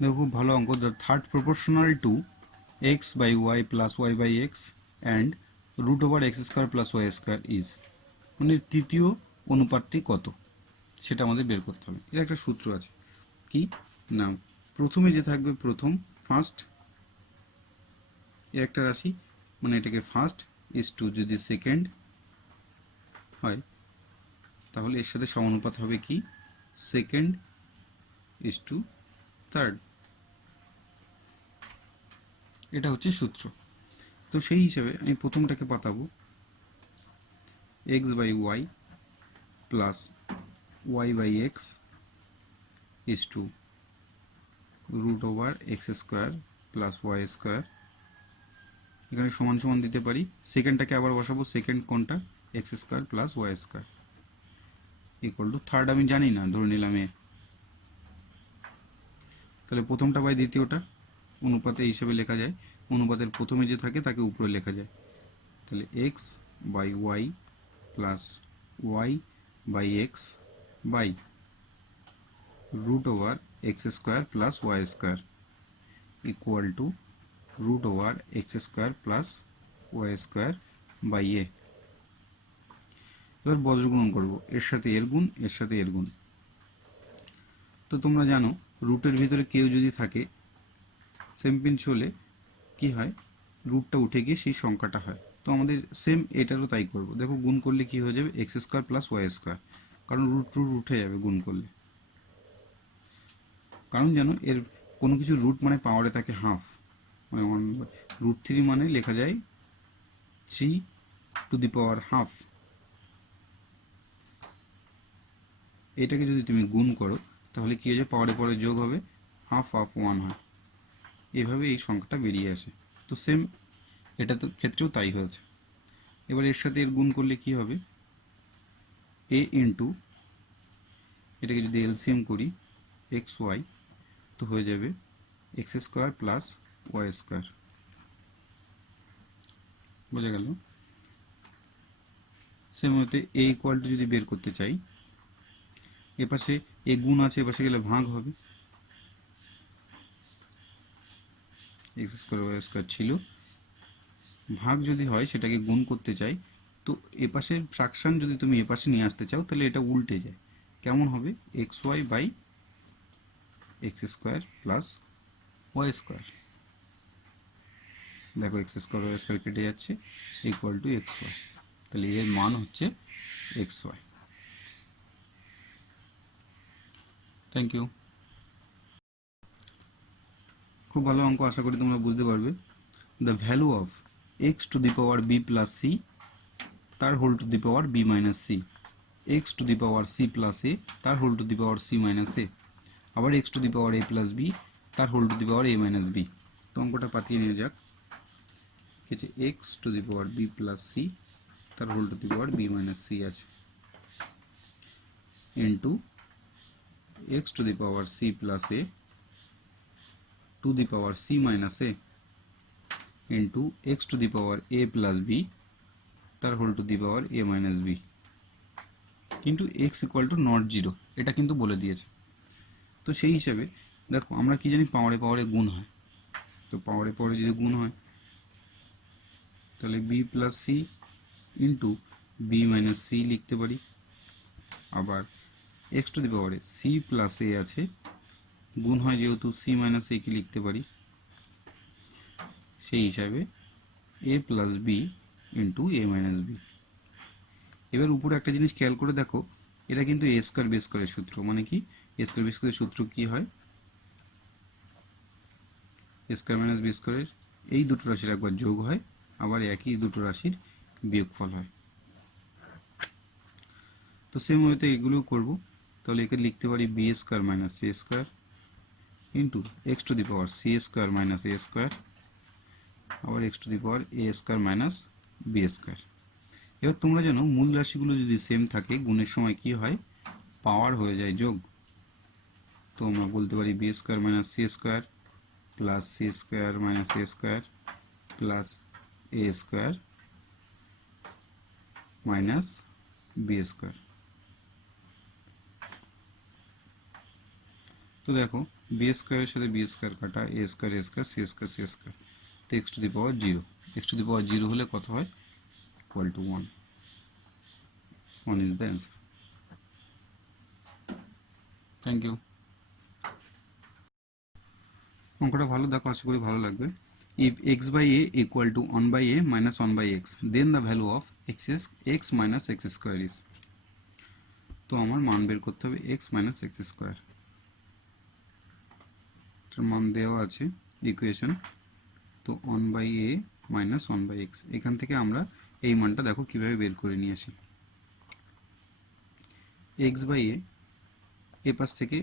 দেখো খুব ভালো অঙ্ক, the third proportional to X by Y plus Y by X and root over x square plus Y square is, মানে তৃতীয় অনুপাতটি কত সেটা আমাদের বের করতে হবে। এর একটা সূত্র আছে কি না, প্রথমে যে থাকবে প্রথম ফার্স্ট এর একটা রাশি, মানে এটাকে ফার্স্ট ইজ টু, যদি সেকেন্ড হয় তাহলে এর সাথে সমানুপাত হবে কি সেকেন্ড ইজ টু থার্ড, এটা হচ্ছে সূত্র। তো সেই হিসাবে আমি প্রথমটাকে পাতাবো x by Y plus Y by x is to root over x square plus Y square, এখানে সমান সমান দিতে পারি, সেকেন্ডটাকে আবার বসাবো, সেকেন্ড কোনটা X square plus Y square equal to third আমি জানি না, ধরে নিলাম এ, তাহলে প্রথমটা বাই দ্বিতীয়টা অনুপাতে এই হিসেবে লেখা যায়, অনুপাতের প্রথমে যে থাকে তাকে উপরে লেখা যায়, তাহলে x by Y plus Y by x by root over x square plus Y square equal to root over x square plus Y square by a. এবার বজ্রগুণন করবো, এর সাথে এর গুণ, এর সাথে এর গুণ। তো তোমরা জানো রুটের ভিতরে কেউ যদি থাকে সেম পিঞ্চ হলে কি হয়, রুটটা উঠে গিয়ে সেই সংখ্যাটা হয়। তো আমাদের সেম এটারও তাই করব, দেখো গুণ করলে কি হয়ে যাবে X square plus Y square, কারণ রুট রুট উঠে যাবে গুণ করলে, কারণ জানো এর কোনো কিছু রুট মানে পাওয়ারে থাকে হাফ, মানে রুট থ্রি মানে লেখা যায় 3 টু দি পাওয়ার হাফ, এটাকে যদি তুমি গুণ করো তাহলে কি হয়ে যায় পাওয়ারে পরে যোগ হবে, হাফ হাফ 1 হয়, এভাবে এই সংখ্যাটা বেরিয়ে আসে। তো সেম এটা তো ক্ষেত্রেও তাই হয়েছে। এবার এর সাথে এর গুণ করলে কি হবে এ ইন্টু, এটাকে যদি এলসিএম করি এক্স ওয়াই, তো হয়ে যাবে X square plus Y square, বোঝা গেল। সেম হতে এ ইকুয়াল টু যদি বের করতে চাই, এপাশে এ গুণ আছে, এপাশে গেলে ভাগ হবে, এক্স স্কোয়ার ওয়াই স্কোয়ার ছিল, ভাগ যদি হয় সেটাকে গুণ করতে চাই, তো এপাশে ফ্র্যাকশন যদি তুমি এপাশে নিয়ে আসতে চাও তাহলে এটা উল্টে যায়, কেমন হবে X Y by X square plus Y square, দেখো এক্স স্কোয়ার ওয়াই স্কোয়ার কেটে যাচ্ছে ইকুয়াল টু এক্স ওয়াই, তাহলে এর মান হচ্ছে এক্স ওয়াই। থ্যাংক ইউ, খুব ভালো অঙ্ক, আশা করি তোমরা বুঝতে পারবে। The value of x to the power b plus c তার whole to the power b minus c, x to the power c plus a তার whole to the power c minus a, আবার x to the power a plus b তার whole to the power a minus b. তো অঙ্কটা পাতিয়ে নিয়ে যাক, হচ্ছে x to the power b plus c তার whole to the power b minus c আছে, into x to the power c plus a to the power c minus a into x to the power a plus b তার whole to the power a minus b, কিন্তু x equal to not zero এটা কিন্তু বলে দিয়েছে। তো সেই হিসাবে দেখো আমরা কি জানি পাওয়ারে পাওয়ারে গুণ হয়, তো পাওয়ারে পাওয়ারে যদি গুণ হয় তাহলে B plus C into B minus C লিখতে পারি, আবার এক্স টু দি পাওয়ারে সি প্লাস এ আছে, গুণ হয় যেহেতু সি মাইনাস এ কে লিখতে পারি, সেই হিসাবে এ plus b into a minus B. এবার উপরে একটা জিনিস খেয়াল করে দেখো, এটা কিন্তু এ স্কোয়ার বি স্কোয়ারের সূত্র, মানে কি এ স্কোয়ার বি স্কোয়ারের সূত্র কি হয়, এ স্কোয়ার মাইনাস বি স্কোয়ারের এই দুটো রাশির একবার যোগ হয়, আবার একই দুটো রাশির বিয়োগফল হয়। তো সেম ওয়েতে এগুলোও করব, তাহলে একে লিখতে পারি b square minus C square into x to the power c square minus A square, আবার x to the power a square minus b square. এবার তোমরা জানো মূল রাশিগুলো যদি সেম থাকে গুণের সময় কি হয় পাওয়ার হয়ে যায় যোগ, তো আমরা বলতে পারি b square minus C square plus C square minus A square plus a square minus b square. তো দেখো বি স্কোয়ারের সাথে বি স্কোয়ার কাটা, a square a square, c square c square, তো x to the power zero, x to the power zero হলে কত হয়, equal to 1, 1 is the answer. Thank you. অঙ্কটা ভালো, দেখো আশা করি ভালো লাগবে। If x by a equal to 1 by a minus 1 by x, then the value of x minus x square is, তো আমার মান বের করতে হবে x minus x square, এটার মান দেওয়া আছে ইকুয়েশন। তো 1 by a minus 1 by x, এখান থেকে আমরা এই মানটা দেখো কিভাবে বের করে নিয়ে আসি। x by a, এ পাশ থেকে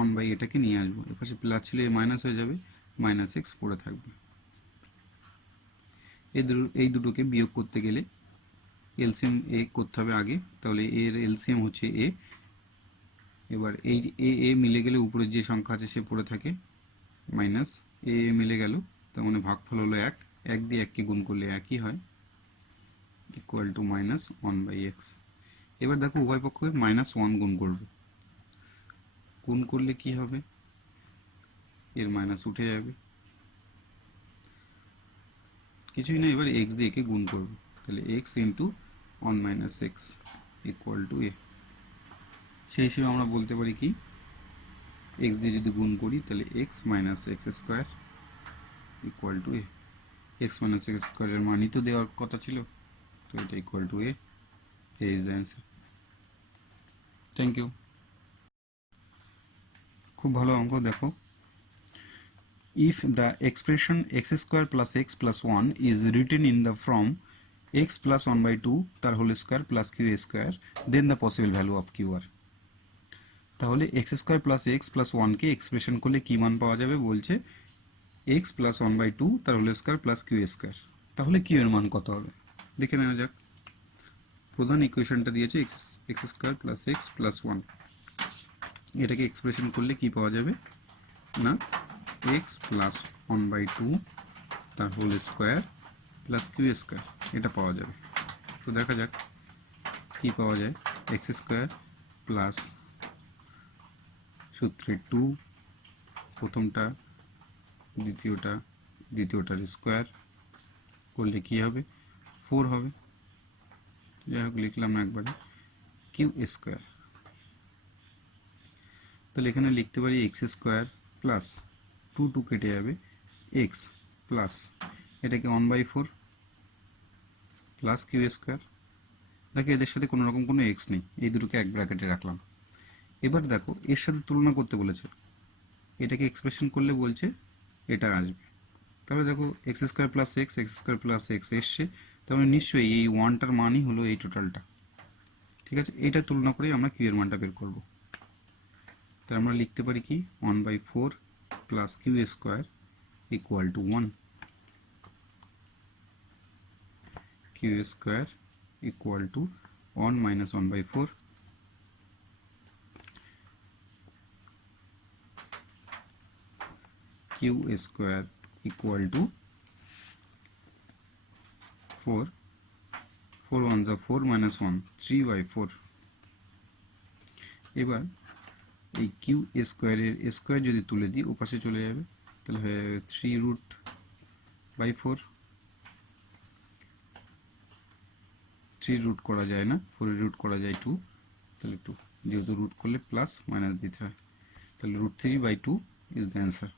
1 by এটাকে নিয়ে আসবো, এ পাশে প্লাস ছিল এ মাইনাস হয়ে যাবে, মাইনাস x পড়ে থাকবে। এই দুটোকে বিয়োগ করতে গেলে এলসিএম এ করতে হবে আগে, তাহলে এর এলসিএম হচ্ছে এ। এবার এই এ মিলে গেলে উপরে যে সংখ্যা আছে সে পড়ে থাকে, মাইনাস এ মিলে গেল, তার মানে ভাগফল হলো 1, 1 দিয়ে 1 কে গুণ করলে একই হয়, equal to minus 1 by X. এবার দেখো উভয় পক্ষকে মাইনাস 1 গুণ করবে, গুণ করলে কি হবে, এর মাইনাস উঠে যাবে, কিছুই না, এবার এক্স দিয়ে একে গুণ করবে, তাহলে x into 1 minus x equal to a. সেই হিসেবে আমরা বলতে পারি কি, এক্স দিয়ে যদি গুণ করি তাহলে x minus x square equal to a. X minus x স্কোয়ারের মানই তো দেওয়ার কথা ছিল, তো এটা equal to a is the answer. Thank you. খুব ভালো অঙ্ক। দেখো, if the expression x square plus x plus 1 is written in the form x plus 1 by 2 তার whole square plus q square, then the possible value of q r. তাহলে x square plus x plus 1কে expression করলে কি মান পাওয়া যাবে বলছে, x plus 1 by 2 তার whole square plus q square. তাহলে কিউ এর মান কত হবে দেখে নেওয়া যাক। প্রধান ইকুয়েশনটা দিয়েছে x square plus x plus 1, এটাকে এক্সপ্রেশন করলে কি পাওয়া যাবে না, x প্লাস 1 বাই 2 তার whole square plus q square, এটা পাওয়া যাবে। তো দেখা যাক কি পাওয়া যায়, এক্স স্কোয়ার প্লাস সূত্রে 2, প্রথমটা দ্বিতীয়টার স্কোয়ার করলে কি হবে, 4 হবে। যাই হোক লিখলাম না একবারে, কিউ স্কোয়ার। তাহলে এখানে লিখতে পারি এক্স স্কোয়ার প্লাস 2 কেটে যাবে, এক্স প্লাস এটাকে 1/4 প্লাস কিউ স্কোয়ার। দেখো এদের সাথে কোনো রকম কোনো এক্স নেই, এই দুটোকে এক ব্র্যাকেটে রাখলাম। এবার দেখো এর সাথে তুলনা করতে বলেছে, এটাকে এক্সপ্রেশন করলে বলছে এটা আসবে। তাহলে দেখো X square plus x, x square plus x এসছে, তাহলে নিশ্চয়ই এই 1টার মানই হলো এই টোটালটা। ঠিক আছে, এইটা তুলনা করে আমরা কিউ এর মানটা বের করবো। তাহলে আমরা লিখতে পারি কি, 1/4 plus q square equal to 1, q square equal to 1 minus 1/4, q square equal to 4, 4 1 যা 4 মাইনাস 1, 3/4। এবার এই কিউ স্কোয়ারের স্কোয়ার যদি তুলে দিই ওপাশে চলে যাবে, তাহলে হয়ে যাবে 3√4, 3 রুট করা যায় না, 4 রুট করা যায় 2, তাহলে 2, যেহেতু রুট করলে প্লাস মাইনাস দিতে হয়, তাহলে √3/2 ইজ দ্য অ্যান্সার।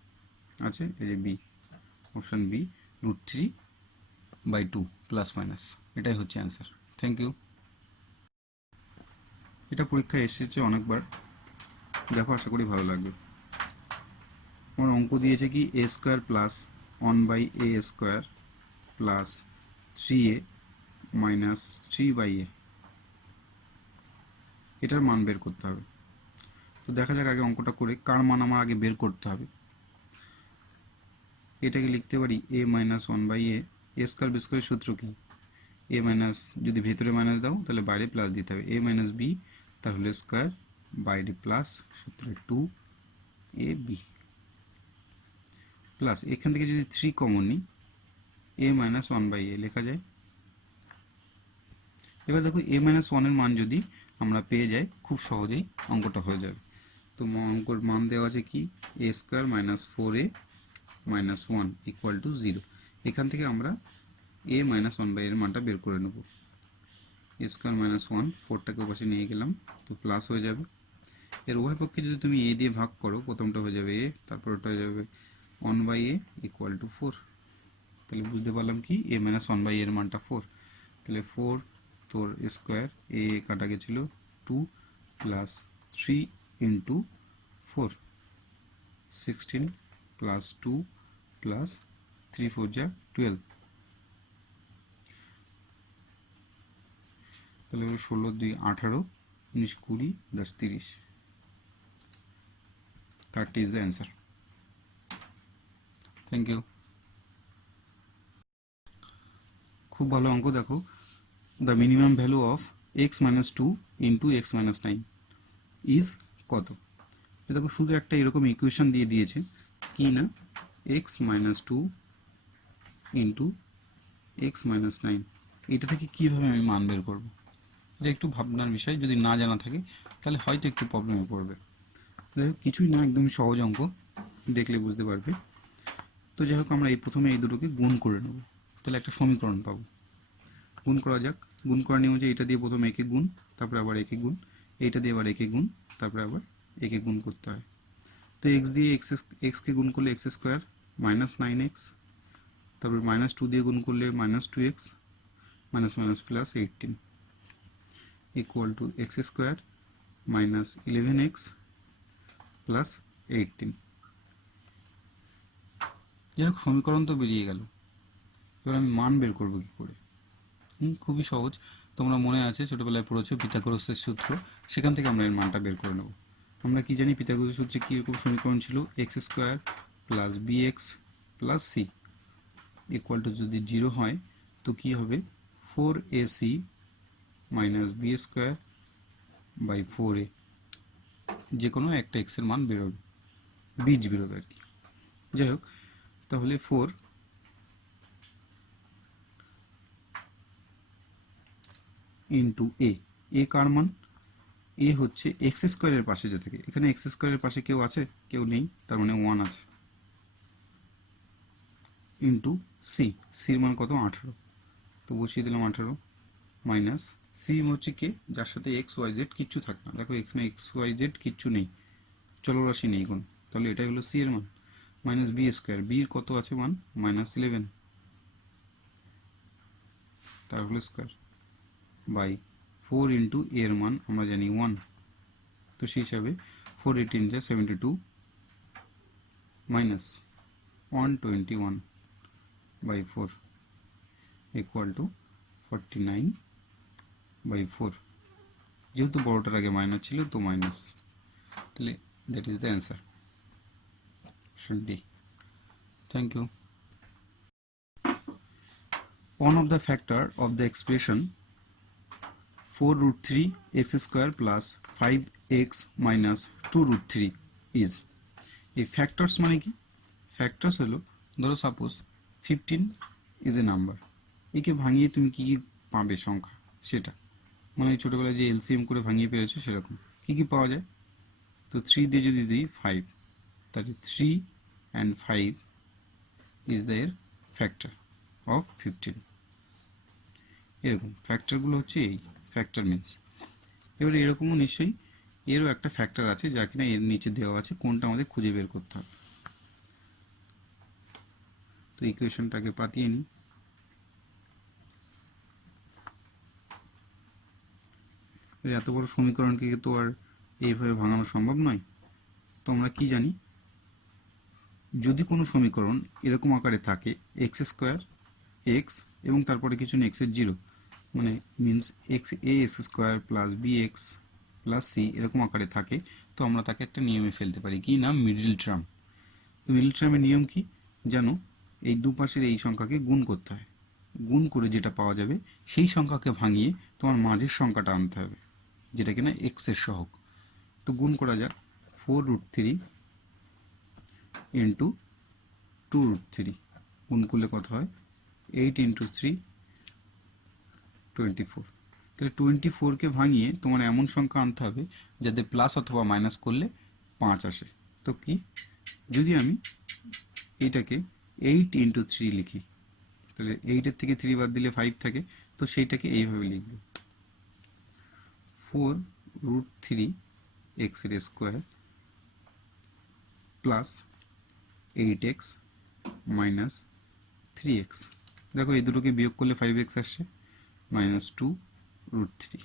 আছে এই যে b, option b, √3/2 plus minus, এটাই হচ্ছে অ্যান্সার। Thank you. এটা পরীক্ষায় এসেছে অনেকবার, দেখো আশা করি ভালো লাগবে। আমার অঙ্ক দিয়েছে কি a square plus 1/a square plus 3a minus 3/a, এটার মান বের করতে হবে। তো দেখা যাক আগে অঙ্কটা করে কার মান আমার আগে বের করতে হবে। এটাকে লিখতে পারি a minus 1/a, a square b স্কোয়ারের সূত্র কি, এ মাইনাস যদি ভেতরে মাইনাস দাও তাহলে বাইরে প্লাস দিতে হবে, a মাইনাস বি তাহলে স্কোয়ার, বাইরে প্লাস, সূত্রে 2ab প্লাস, এখান থেকে যদি 3 কমন নিই a মাইনাস 1/a লেখা যায়। এবার দেখো a মাইনাস 1 এর মান যদি আমরা পেয়ে যাই খুব সহজেই অঙ্কটা হয়ে যাবে। তো অঙ্কর মান দেওয়া আছে কি a square minus 4a minus 1 equal to 0। এখান থেকে আমরা a মাইনাস 1 বাই এর মানটা বের করে নেব। a স্কোয়ার মাইনাস 1, 4টাকে পাশে নিয়ে গেলাম, তো প্লাস হয়ে যাবে। এর উভয় পক্ষে যদি তুমি a দিয়ে ভাগ করো, প্রথমটা হয়ে যাবে a, তারপর ওটা হয়ে যাবে 1 বাই a ইকুয়াল টু 4। তাহলে বুঝতে পারলাম কি a মাইনাস 1 বাই এর মানটা 4। তাহলে 4 তোর স্কোয়ার a কাটা গেছিল 2 প্লাস 3 ইন্টু 4 16 প্লাস 2 প্লাস 3 4 যা 12। তাহলে 16 2 18 19 20 10 30 30 is the answer. Thank you. খুব ভালো অঙ্ক। দেখো, the minimum value of x minus 2 into x minus 9 is কত? দেখো শুধু একটা এরকম ইকুয়েশন দিয়ে দিয়েছে কি না, x minus 2 into x minus 9, এটা থেকে কিভাবে আমি মান বের করব? এটা একটু ভাবনার বিষয়। যদি না জানা থাকে তাহলে হয়তো একটু প্রবলেমে পড়বে। কিছুই না, একদম সহজ অঙ্ক, দেখলে বুঝতে পারবে। তো যাই হোক, আমরা প্রথমে এই দুটোকে গুণ করে নেব, তাহলে একটা সমীকরণ পাবো। গুণ করা যাক। গুণ করার নিয়ম যে এটা দিয়ে প্রথম একে গুণ, তারপরে আবার একে গুণ, এইটা দিয়ে আবার একে গুণ, তারপরে আবার একে গুণ করতে হয়। তো এক্স দিয়ে এক্সকে গুণ করলে এক্স স্কোয়ার মাইনাস 9x, তারপর মাইনাস 2 দিয়ে গুণ করলে minus 2x minus minus plus 18 equal to x square minus 11x plus 18। যাই হোক, সমীকরণ তো বেরিয়ে গেল। এবার আমি মান বের করবো কি করে? খুবই সহজ। তোমরা মনে আছে ছোটবেলায় পড়েছো পিথাগোরাসের সূত্র, সেখান থেকে আমরা এর মানটা বের করে নেব। আমরা কি জানি পিথাগোরাসের সূত্রে কি এরকম সমীকরণ ছিল, x square plus b x plus c equal to যদি 0 হয় তো কি হবে 4ac minus b square by 4a, যে কোনো একটা এক্স এর মান বেরোবে, বীজ বেরোবে আর কি। যাই হোক, তাহলে 4 ইন্টু এ কার মান? এ হচ্ছে এক্স স্কোয়ারের পাশে যে থাকে, এখানে এক্স স্কোয়ারের পাশে কেউ আছে? কেউ নেই, তার মানে 1 আছে। ইন্টু সির মান কত? 18, তো বসিয়ে দিলাম 18 মাইনাস সি হচ্ছে কে, যার সাথে এক্স ওয়াই জেড কিচ্ছু থাকে না। দেখো এখানে এক্স ওয়াই জেড কিচ্ছু নেই, চলরাশি নেই কোন, তাহলে এটাই হলো সি এর মান। মাইনাস বি স্কোয়ার, বির কত আছে মান? মাইনাস 11 তার হোল স্কোয়ার বাই 4 ইন্টু এর মান আমরা জানি 1, তো সেই হিসাবে 4 18 যা 72 minus 121 by 4 equal to 49 by 4। যেহেতু বড়টার আগে মাইনাস ছিল তো মাইনাস, তাহলে that is the answer, option d. Thank you. One of the factor of the expression 4 root 3 x square plus 5x minus 2 root 3 is, এই ফ্যাক্টরস মানে কি? Factors হলো, ধরো সাপোজ 15 ইজ এ নাম্বার, একে ভাঙিয়ে তুমি কি কি পাবে সংখ্যা, সেটা মানে ছোটোবেলায় যে এলসিএম করে ভাঙিয়ে পেরেছো সেরকম কি কি পাওয়া যায়। তো 3 দিয়ে যদি দিই 5, তাহলে 3 and 5 is their factor of 15। এরকম ফ্যাক্টরগুলো হচ্ছে এই ফ্যাক্টর মিনস। এবারে এরকমও নিশ্চয়ই এরও একটা ফ্যাক্টর আছে যা কিনা এর নিচে দেওয়া আছে, কোনটা আমাদের খুঁজে বের করতে হবে। তো ইকুয়েশনটাকে পাতিয়ে নিই। এত বড় সমীকরণকে তো আর এইভাবে ভাঙানো সম্ভব নয়। তো আমরা কি জানি, যদি কোনো সমীকরণ এরকম আকারে থাকে এক্স স্কোয়ার এক্স এবং তারপরে কিছু না এক্সের 0, মানে means x a x square plus b x plus c এরকম আকারে থাকে, তো আমরা তাকে একটা নিয়মে ফেলতে পারি, কি না? Middle term. মিডল টার্মের নিয়ম কি জানো? এই দুপাশের এই সংখ্যাকে গুণ করতে হয়, গুণ করে যেটা পাওয়া যাবে সেই সংখ্যাকে ভাঙিয়ে তোমার মাঝের সংখ্যাটা আনতে হবে, যেটা কিনা এক্স এর সহগ। তো গুণ করা যাক, 4 root 3 ইন্টু 2 root 3, গুণ করলে কত হয়? 8 ইন্টু 3 24। তাহলে 24কে ভাঙিয়ে তোমার এমন সংখ্যা আনতে হবে যাতে প্লাস অথবা মাইনাস করলে 5 আসে। তো কি, যদি আমি এইটাকে 8 ইন্টু 3 লিখি, তাহলে 8-এর থেকে 3 বাদ দিলে 5 থাকে, তো সেইটাকে এইভাবে লিখব, 4√3 এক্সের square plus 8x minus 3x। দেখো এই দুটোকে বিয়োগ করলে 5x আসছে, মাইনাস 2√3।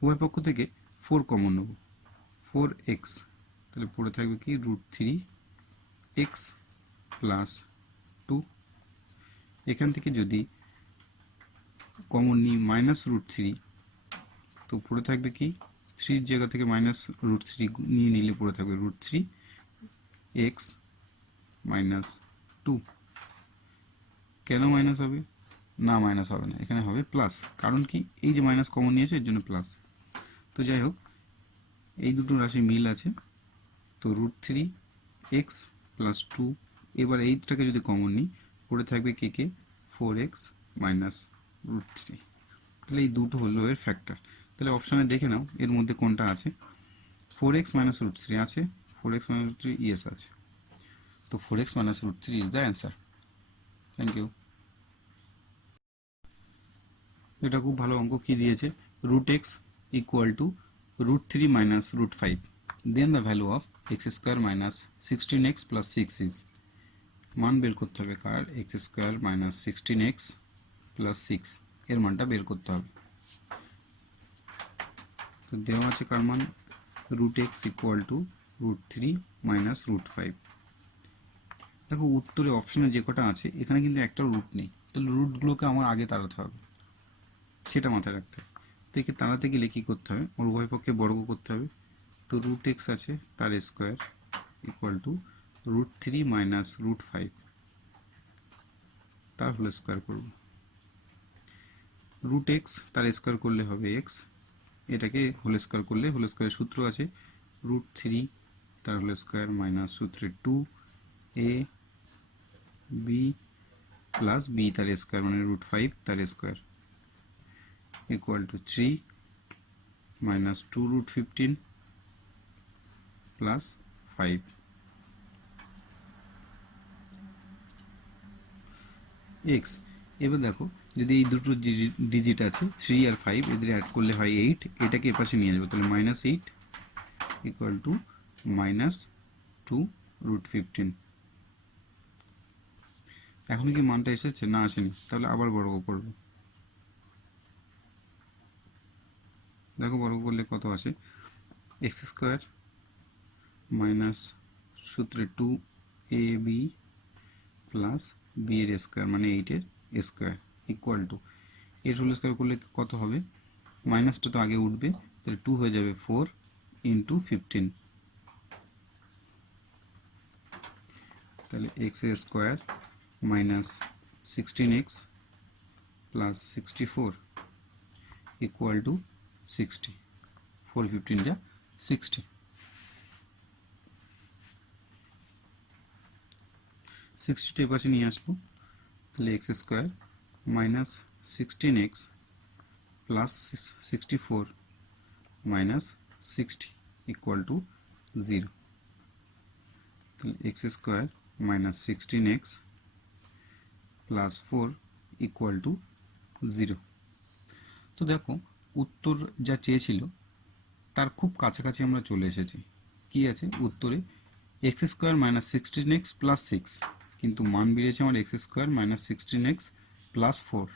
উভয় পক্ষ থেকে 4 কমন নেব, 4x, তাহলে পড়ে থাকবে কি √3x প্লাস 2। এখান থেকে যদি কমন নিই -√3, তো পড়ে থাকবে কি 3 জায়গা থেকে -√3 নিয়ে নিলে পড়ে থাকবে √3x মাইনাস 2। কেন মাইনাস হবে না, মাইনাস হবে না, এখানে হবে প্লাস, কারণ কি এই যে মাইনাস কমন নিয়েছে এর জন্য প্লাস। তো যাই হোক, এই দুটো রাশি মিল আছে, তো √3x প্লাস 2। এবার এইটাকে যদি কমন নিই পড়ে থাকবে কে 4x মাইনাস √3। তাহলে এই দুটো হলো এর ফ্যাক্টর। তাহলে অপশানে দেখে নাও এর মধ্যে কোনটা আছে। 4x মাইনাস √3 আছে, 4x মাইনাস √3 ইয়েস আছে, তো 4x minus √3 is the answer. Thank you. এটা খুব ভালো অঙ্ক। কি দিয়েছে, √x equal to √3 minus √5, then the value of x square minus 16x plus 6 is. মান বের করতে হবে কার, x square minus 16x plus 6, এর মানটা বের করতে হবে। তো দেওয়া আছে কার মান, √x ইকুয়াল টু √3 মাইনাস √5। দেখো উত্তরে অপশনে যে কটা আছে এখানে কিন্তু একটা রুট নেই, তাহলে রুটগুলোকে আমার আগে তাড়াতে হবে, সেটা মাথায় রাখতে হবে। তো একে তাড়াতে গেলে কী করতে হবে, ওর উভয় পক্ষে বর্গ করতে হবে। তো √x আছে তার স্কোয়ার ইকুয়াল টু √3 মাইনাস √5 তার হোল স্কোয়ার করব। √x তার স্কোয়ার করলে হবে x, এটাকে হোল স্কোয়ার করলে, হোল স্কোয়ারের সূত্র আছে √3 তার হোল স্কোয়ার মাইনাস সূত্রে 2a b প্লাস b তার স্কোয়ার মানে √5 তার square equal to 3 minus 2√15 plus 5। x, এবার দেখো যদি এই দুটো ডিজিট আছে 3 আর 5 এদের অ্যাড করলে হয় 8, এটাকে এপাশে নিয়ে যাবো, তাহলে -8 ইকুয়াল টু মাইনাস 2√15। এখন কি মানটা এসেছে না আসেনি, তাহলে আবার বর্গ করব। দেখো বর্গ করলে কত আসে, x স্কোয়ার মাইনাস সূত্রে 2ab প্লাস b এর স্কোয়ার মানে 8 এর স্কোয়ার ইকুয়াল টু, এর হোল স্কোয়ার করলে কত হবে, মাইনাসটা তো আগে উঠবে, তাহলে 2 হয়ে যাবে 4 ইন্টু 15, তাহলে x এর square minus 16x plus 64 equal to 60, 4 15 যা 60। 60টা এপাশে নিয়ে আসবো, তাহলে x square minus 16x plus 64 minus 60 equal to 0, তাহলে x square minus 16x plus 4 equal to 0। তো দেখো উত্তর যা চেয়েছিল তার খুব কাছাকাছি আমরা চলে এসেছি। কি আছে উত্তরে, x square minus 16x plus 6, কিন্তু মান বেরিয়েছে আমার x square minus 16x plus 4।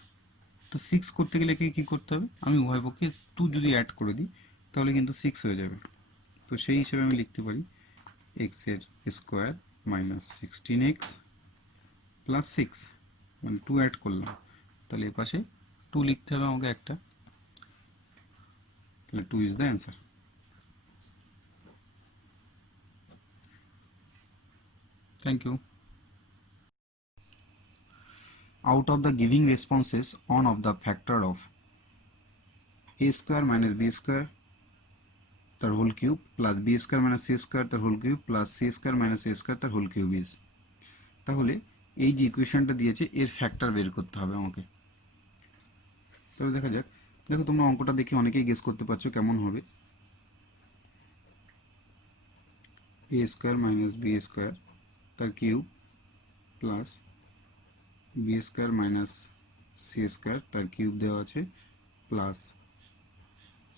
তো 6 করতে গেলে কি করতে হবে, আমি উভয় পক্ষে 2 যদি অ্যাড করে দিই তাহলে কিন্তু 6 হয়ে যাবে। তো সেই হিসেবে আমি লিখতে পারি x এর স্কোয়ার মাইনাস 16x প্লাস 6, মানে 2 অ্যাড করলাম, তাহলে এ পাশে 2 লিখতে হবে আমাকে একটা, তাহলে 2 is the answer. Thank you. Out of the giving responses on of the factor of a square minus b square তার whole cube plus B square minus C square তার whole cube plus C square minus এ square তার whole cube is. তাহলে এই যে ইকুয়েশনটা দিয়েছে এর factor বের করতে হবে আমাকে। তাহলে দেখা যাক, দেখো তোমরা অঙ্কটা দেখে অনেকেই গেস করতে পারছো কেমন হবে। A square minus b square তার cube plus B square minus C square তার কিউব দেওয়া আছে প্লাস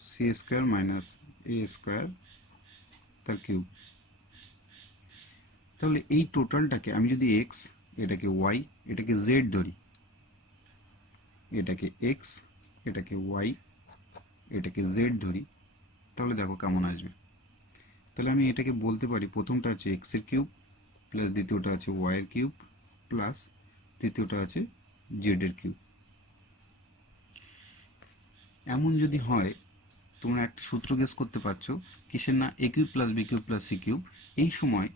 সি স্কোয়ার মাইনাস এ স্কোয়ার তার কিউব। তাহলে এই টোটালটাকে আমি যদি এক্স, এটাকে ওয়াই, এটাকে জেড ধরি, এটাকে এক্স, এটাকে ওয়াই, এটাকে জেড ধরি, তাহলে দেখো কেমন আসবে। তাহলে আমি এটাকে বলতে পারি প্রথমটা আছে এক্স এর কিউব প্লাস দ্বিতীয়টা আছে ওয়াই এর কিউব প্লাস তৃতীয়টা আছে জেড এর কিউব। এমন যদি হয়, তোমরা একটা সূত্র গেস করতে পারছো কিসের না, a cube plus b cube plus c cube. এই সময়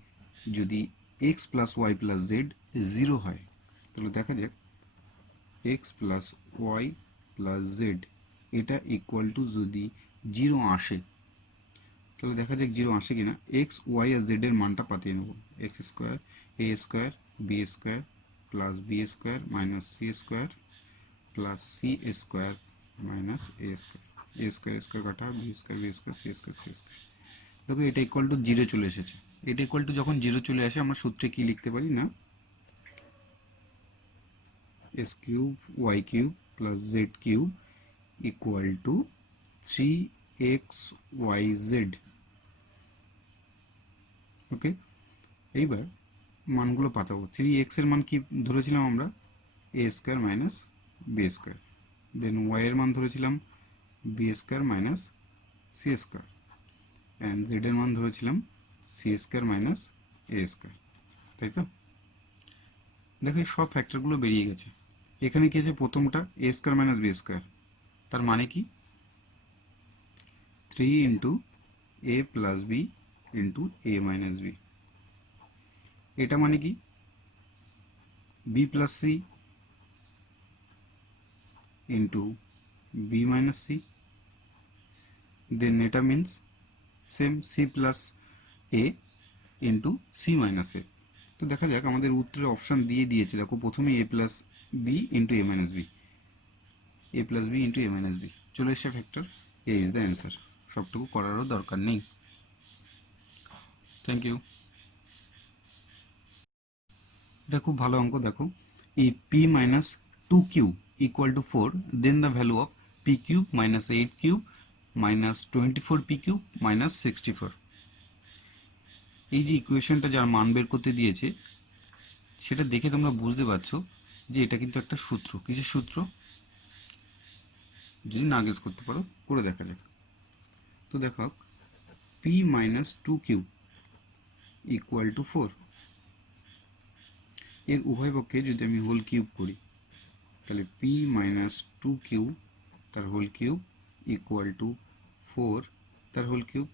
যদি x plus y plus z 0 হয়, তাহলে দেখা যাক x plus y plus z এটা ইকুয়াল টু যদি 0 আসে, তাহলে দেখা যাক 0 আসে কিনা। এক্স ওয়াই আর জেড এর মানটা পাঠিয়ে নেব, x square a square b square plus B square minus C square plus C square minus A square, a square square কাটা, b square b square c square c square. দেখো এটা equal to 0 চলে এসেছে। এটা equal two যখন 0 চলে আসে আমরা সূত্রে কি লিখতে পারি না, x cube y cube plus z cube equal to 3xyz। Okay, এইবার মানগুলো পাতাবো। 3x এর মান কি ধরেছিলাম আমরা, a square minus b square, then y এর মান ধরেছিলাম b square minus C square, and z এর মান ধরেছিলাম সি স্কোয়ার মাইনাস এ স্কোয়ার, তাই তো? দেখো এই সব ফ্যাক্টরগুলো বেরিয়ে গেছে। এখানে কি আছে, প্রথমটা a square minus b square, তার মানে কি 3 into a plus b into a minus b. এটা মানে কি b plus C into B minus c, then এটা means same c plus a into c minus a. তো দেখা যাক আমাদের উত্তরে অপশান দিয়ে দিয়েছে, দেখো প্রথমে a plus b into a minus b, a plus b into a minus b চলে এসছে factor. A is the answer. সবটুকু করারও দরকার নেই। Thank you. এটা খুব ভালো অঙ্ক। দেখো এই p minus 2q equal to 4, then the value of p cube minus 8 cube minus 24 p cube minus 64। এই যে ইকুয়েশনটা যার মান বের করতে দিয়েছে সেটা দেখে তোমরা বুঝতে পারছো যে এটা কিন্তু একটা সূত্র। কিসের সূত্র, যদি না গেস করতে পারো করে দেখা যাক। তো দেখো P minus 2q equal to 4, এর উভয় পক্ষে যদি আমি হোল কিউব করি তাহলে পি মাইনাস 2q তার হোল কিউব ইকুয়াল টু 4 তার হোল কিউব।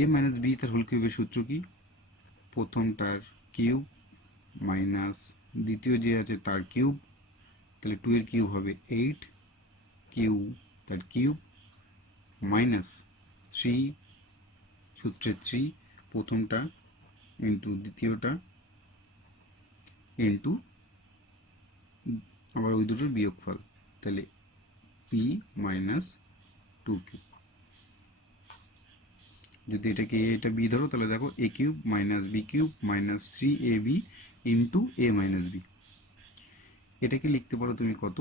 এ মাইনাস বি তার হোল কিউবের সূত্র কি, প্রথমটার কিউব মাইনাস দ্বিতীয় যে আছে তার কিউব, তাহলে 2 এর কিউব হবে 8, কিউব তার কিউব মাইনাস 3 সূত্রের 3 প্রথমটা ইন্টু দ্বিতীয়টা ইন্টু আবার ওই দুটোর বিয়োগফল, তাহলে পি মাইনাস 2q। যদি এটাকে এটা বি ধরো তাহলে দেখো a cube minus b cube minus 3ab into a minus b. এটাকে লিখতে পারো তুমি কত,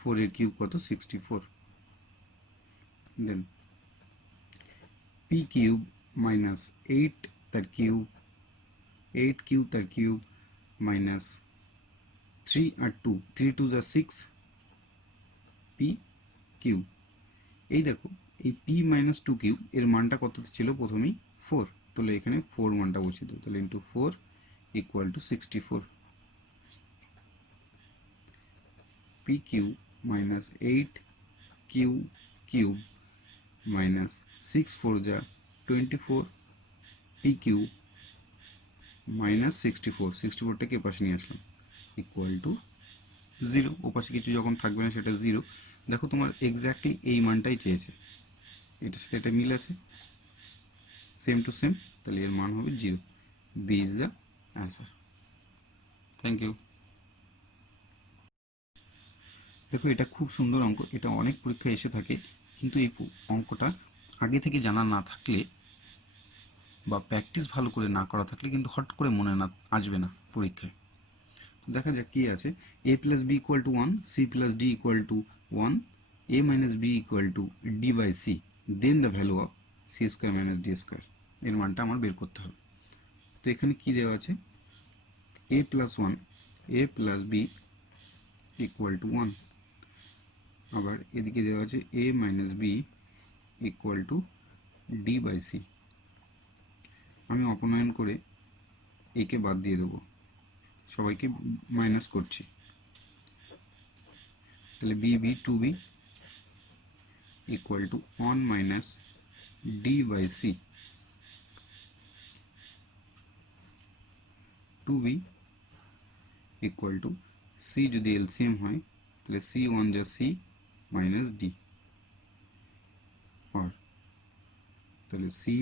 4 এর কিউব কত 64, দেন পি কিউব মাইনাস 8 তার কিউব, 8 কিউব তার কিউব মাইনাস 3 আর 2, 3 2 যা 6 পি কিউব। এই দেখো এই পি মাইনাস 2q এর মানটা কত ছিল প্রথমেই 4, তাহলে এখানে 4 মানটা বসিয়ে দেবো, তাহলে into 4 equal to 64। P q minus 8 q cube minus 6 4 যা 24 পি কিউ মাইনাস 64, 64টাকে এপাশে নিয়ে আসলাম ইকুয়াল টু 0। ওপাশে কিছু যখন থাকবে না সেটা 0। দেখো তোমার এক্স্যাক্টলি এই মানটাই চেয়েছে, এটার সাথে এটা মিল আছে, সেম টু সেম, তাহলে এর মান হবে 0। B is the answer. Thank you. দেখো এটা খুব সুন্দর অঙ্ক, এটা অনেক পরীক্ষায় এসে থাকে, কিন্তু এই অঙ্কটা আগে থেকে জানা না থাকলে বা প্র্যাকটিস ভালো করে না করা থাকলে কিন্তু হট করে মনে না আসবে না পরীক্ষায়। দেখা যাক কি আছে। a plus b equal to 1, c plus d equal to 1, a minus b equal to d by c, then the value of c square minus d square. এর মানটা আমার বের করতে হবে। তো এখানে কি দেওয়া আছে, a plus 1, a plus b equal to 1, আবার এদিকে দেওয়া আছে a minus b equal to d by c. আমি অপনয়ন করে একে বাদ দিয়ে দেবো, সবাইকে মাইনাস করছি। তাহলে b b 2b equal to 1 minus d by c, 2b equal to c যদি এলসিএম হয় তাহলে সি 1 যা সি মাইনাস ডি, আর তাহলে সি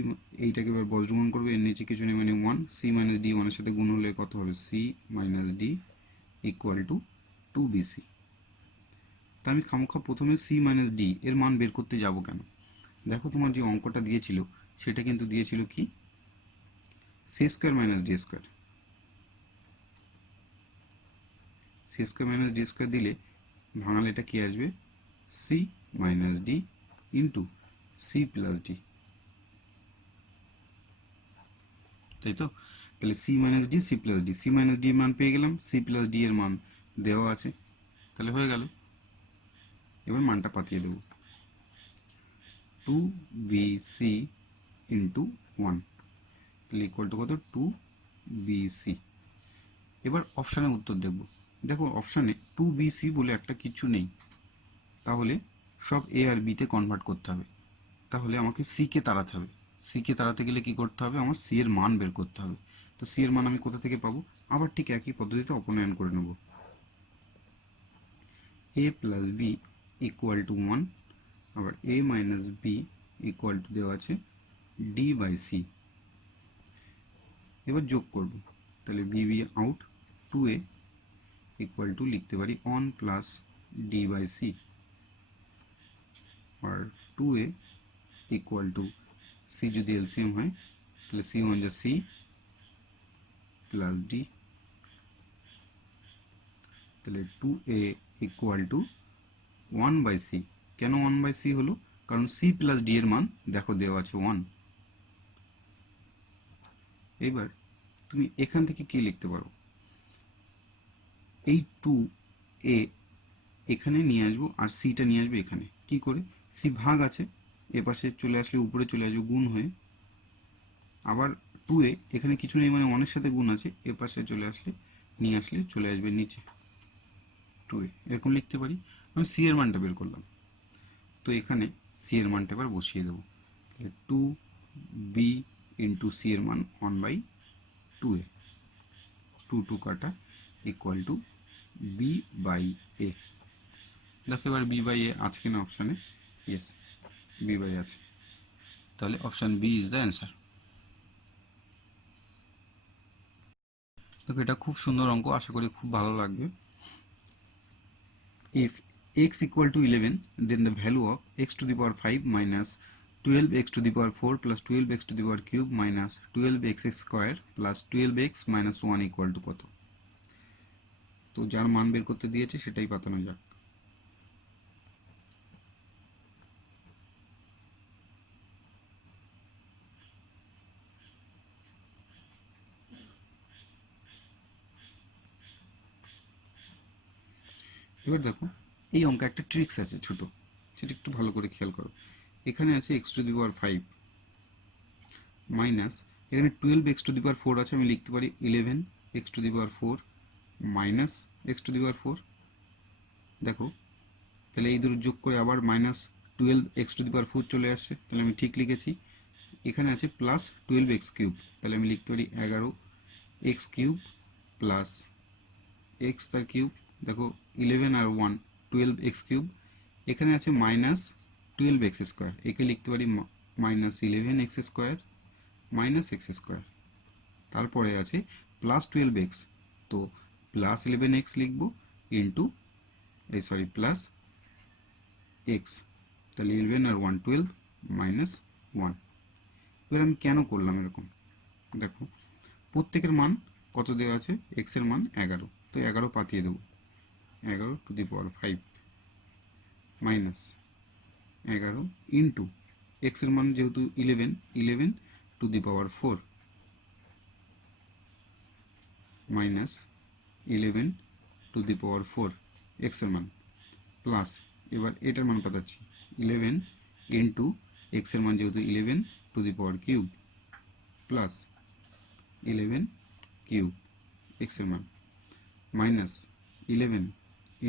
এইটাকে এবার বজ্রগুণ করবে, এর নিচে কিছু নেই মানে 1, সি মাইনাস ডি 1 এর সাথে গুণ হলে কত হবে, c minus d equal to 2bc। তা আমি খামোখা প্রথমে সি মাইনাস ডি এর মান বের করতে যাব কেন? দেখো তোমার যে অঙ্কটা দিয়েছিল সেটা কিন্তু দিয়েছিল কি, c square minus d square. C square minus d square দিলে ভাঙালে এটা কি আসবে, c minus d into c plus d, তাই তো? তাহলে c minus d c plus d, c minus d এর মান পেয়ে গেলাম, সি প্লাস ডি এর মান দেওয়া আছে, তাহলে হয়ে গেল। এবার মানটা পাঠিয়ে দেবো, 2bc ইন্টু 1, তাহলে ইকুয়াল টু কত, 2bc। এবার অপশানে উত্তর দেখব। দেখো অপশানে 2bc বলে একটা কিছু নেই, তাহলে সব এ আর বিতে কনভার্ট করতে হবে। তাহলে আমাকে সি কে তাড়াতে হবে। সি কে তাড়াতে গেলে কি করতে হবে, আমার সি এর মান বের করতে হবে। তো সি এর মান আমি কোথা থেকে পাবো, আবার ঠিক একই পদ্ধতিতে অপনয়ন করে নেব। a plus b equal to 1, আবার a minus b equal to দেওয়া আছে ডি বাই সি। এবার যোগ করব, তাহলে b b out, 2a equal to লিখতে পারি 1 প্লাস ডি বাই সি, আর 2a ইকুয়াল টু সি যদি এলসিএম হয় তাহলে সি 1 যা সি প্লাস ডি, তাহলে 2a equal to 1 by C. কেন 1 বাই সি হলো, কারণ সি প্লাস ডি এর মান দেখো দেওয়া আছে 1। এবার তুমি এখান থেকে কি লিখতে পারো, এই 2a এখানে নিয়ে আসবো আর সিটা নিয়ে আসবে এখানে। কি করে, সি ভাগ আছে, এ পাশে চলে আসলে উপরে চলে আসবে গুণ হয়ে, আবার 2a এখানে কিছু নেই মানে 1 এর সাথে গুণ আছে, এ পাশে চলে আসলে নিয়ে আসলে চলে আসবে নিচে 2a, এরকম লিখতে পারি। আমি সি এর মানটা বের করলাম, তো এখানে সি এর মানটা এবার বসিয়ে দেবো, তাহলে 2b ইন্টু সি এর মান 1 বাই 2a, 2 কাটা ইকুয়াল টু বি বাই এ। দেখো এবার বি বাই এ আছে কিনা অপশানে, ইয়েস বি বাই আছে, তাহলে option b is the answer. দেখো এটা খুব সুন্দর অঙ্ক, আশা করি খুব ভালো লাগবে। If x equal to 11, then the value of x to the power 5 minus 12x to the power 4 plus 12x to the power cube minus 12x square plus 12x minus 1 equal to কত? তো যার মান বের করতে দিয়েছে সেটাই পাতানো যাক। এবার দেখো এই অঙ্কে একটা ট্রিক্স আছে ছোট, সেটা একটু ভালো করে খেয়াল করো। এখানে আছে x to the power 5 minus এখানে 12x to the power 4 আছে, আমি লিখতে পারি 11x to the power 4 minus x to the power 4। দেখো তাহলে এই দুটো যোগ করে আবার minus 12x to the power 4 চলে আসছে, তাহলে আমি ঠিক লিখেছি। এখানে আছে প্লাস 12x কিউব, তাহলে আমি লিখতে পারি 11x কিউব প্লাস x তার কিউব, দেখো 11 আর 1 12x কিউব। এখানে আছে মাইনাস 12x স্কোয়ার, একে লিখতে পারি minus 11x square minus x square. তারপরে আছে প্লাস 12x, তো প্লাস 11x লিখবো ইন্টু প্লাস x, তাহলে 11 আর 1 12 মাইনাস 1। এবার আমি কেন করলাম এরকম, দেখো প্রত্যেকের মান কত দেওয়া আছে, এক্স এর মান 11, তো 11 পাঠিয়ে দেবো, 11 to the power 5 minus 11 into x এর মান যেহেতু 11, 11 to the power 4 minus 11 to the power 4 x এর মান প্লাস, এবার এটার মান পাঠাচ্ছি 11 ইন্টু এক্স এর মান যেহেতু 11 to the power cube plus 11 cube x এর মান মাইনাস 11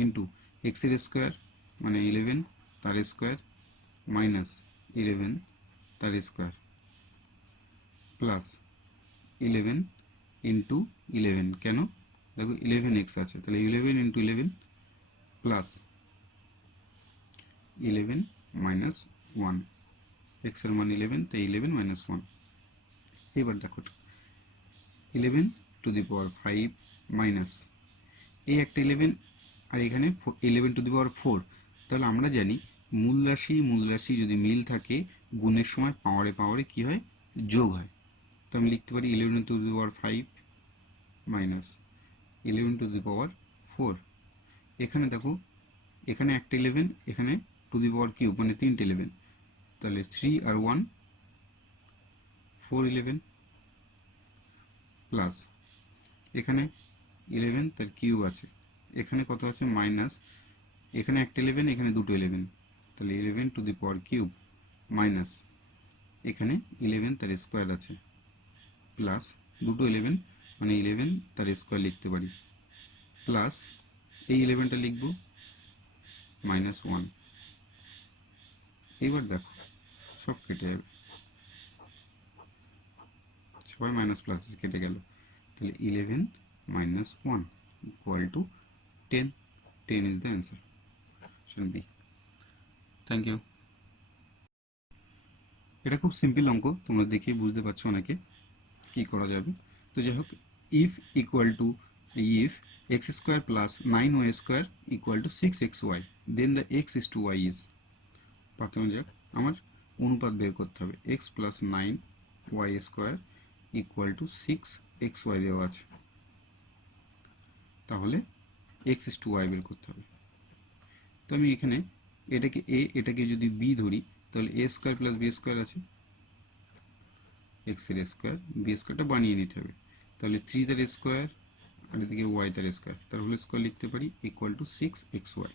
ইন্টু এক্স এর স্কোয়ার মানে 11 তার স্কোয়ার মাইনাস 11 তার স্কোয়ার প্লাস 11 ইন্টু 11, কেন দেখো 11x আছে, তাহলে 11 ইন্টু 11 প্লাস 11 মাইনাস 1, এক্স এর মান 11, তাই 11 মাইনাস 1। এবার দেখো 11 টু দি পাওয়ার 5 মাইনাস এই একটা 11 আর এখানে 11 টু দি পাওয়ার 4, তাহলে আমরা জানি মূল রাশি যদি মিল থাকে গুণের সময় পাওয়ারে কি হয়, যোগ হয়। তো আমি লিখতে পারি 11 to the power 5 minus 11 to the power 4। এখানে দেখো এখানে একটা 11, এখানে টু দি পাওয়ার কিউব মানে 3টে 11, তাহলে 3 আর 1 4 11 প্লাস এখানে 11 তার কিউব আছে, এখানে কত আছে মাইনাস, এখানে একটা 11, এখানে দুটো 11, তাহলে 11 to the power cube minus এখানে 11 তার স্কোয়ার আছে প্লাস দুটো 11 মানে 11 তার স্কোয়ার লিখতে পারি প্লাস এই 11টা লিখব মাইনাস 1। এবার দেখো সব কেটে যাবে, সবাই মাইনাস প্লাস কেটে গেল, তাহলে 11 minus 1 equal to 10. 10 is the answer. Option B. Thank you. এটা খুব সিম্পল অঙ্ক, তোমরা দেখে বুঝতে পারছো অনেকে কি করা যাবে। তো যাই হোক, if equal to if x square plus 9y square equal to 6xy, then the x is to y is, প্রথমে যাক আমার অনুপাত বের করতে হবে, x plus 9y square equal to 6xy দেওয়া আছে, তাহলে x is to y বের করতে হবে। তো আমি এখানে এটাকে a, এটাকে যদি b ধরি, তাহলে a square plus b square আছে, x এর স্কয়ার b স্কয়ারটা বানিয়ে নিতে হবে, তাহলে 3 তার স্কয়ার আর এদিকে y তার স্কয়ার, তার হোল স্কয়ার লিখতে পারি ইকুয়াল টু 6xy।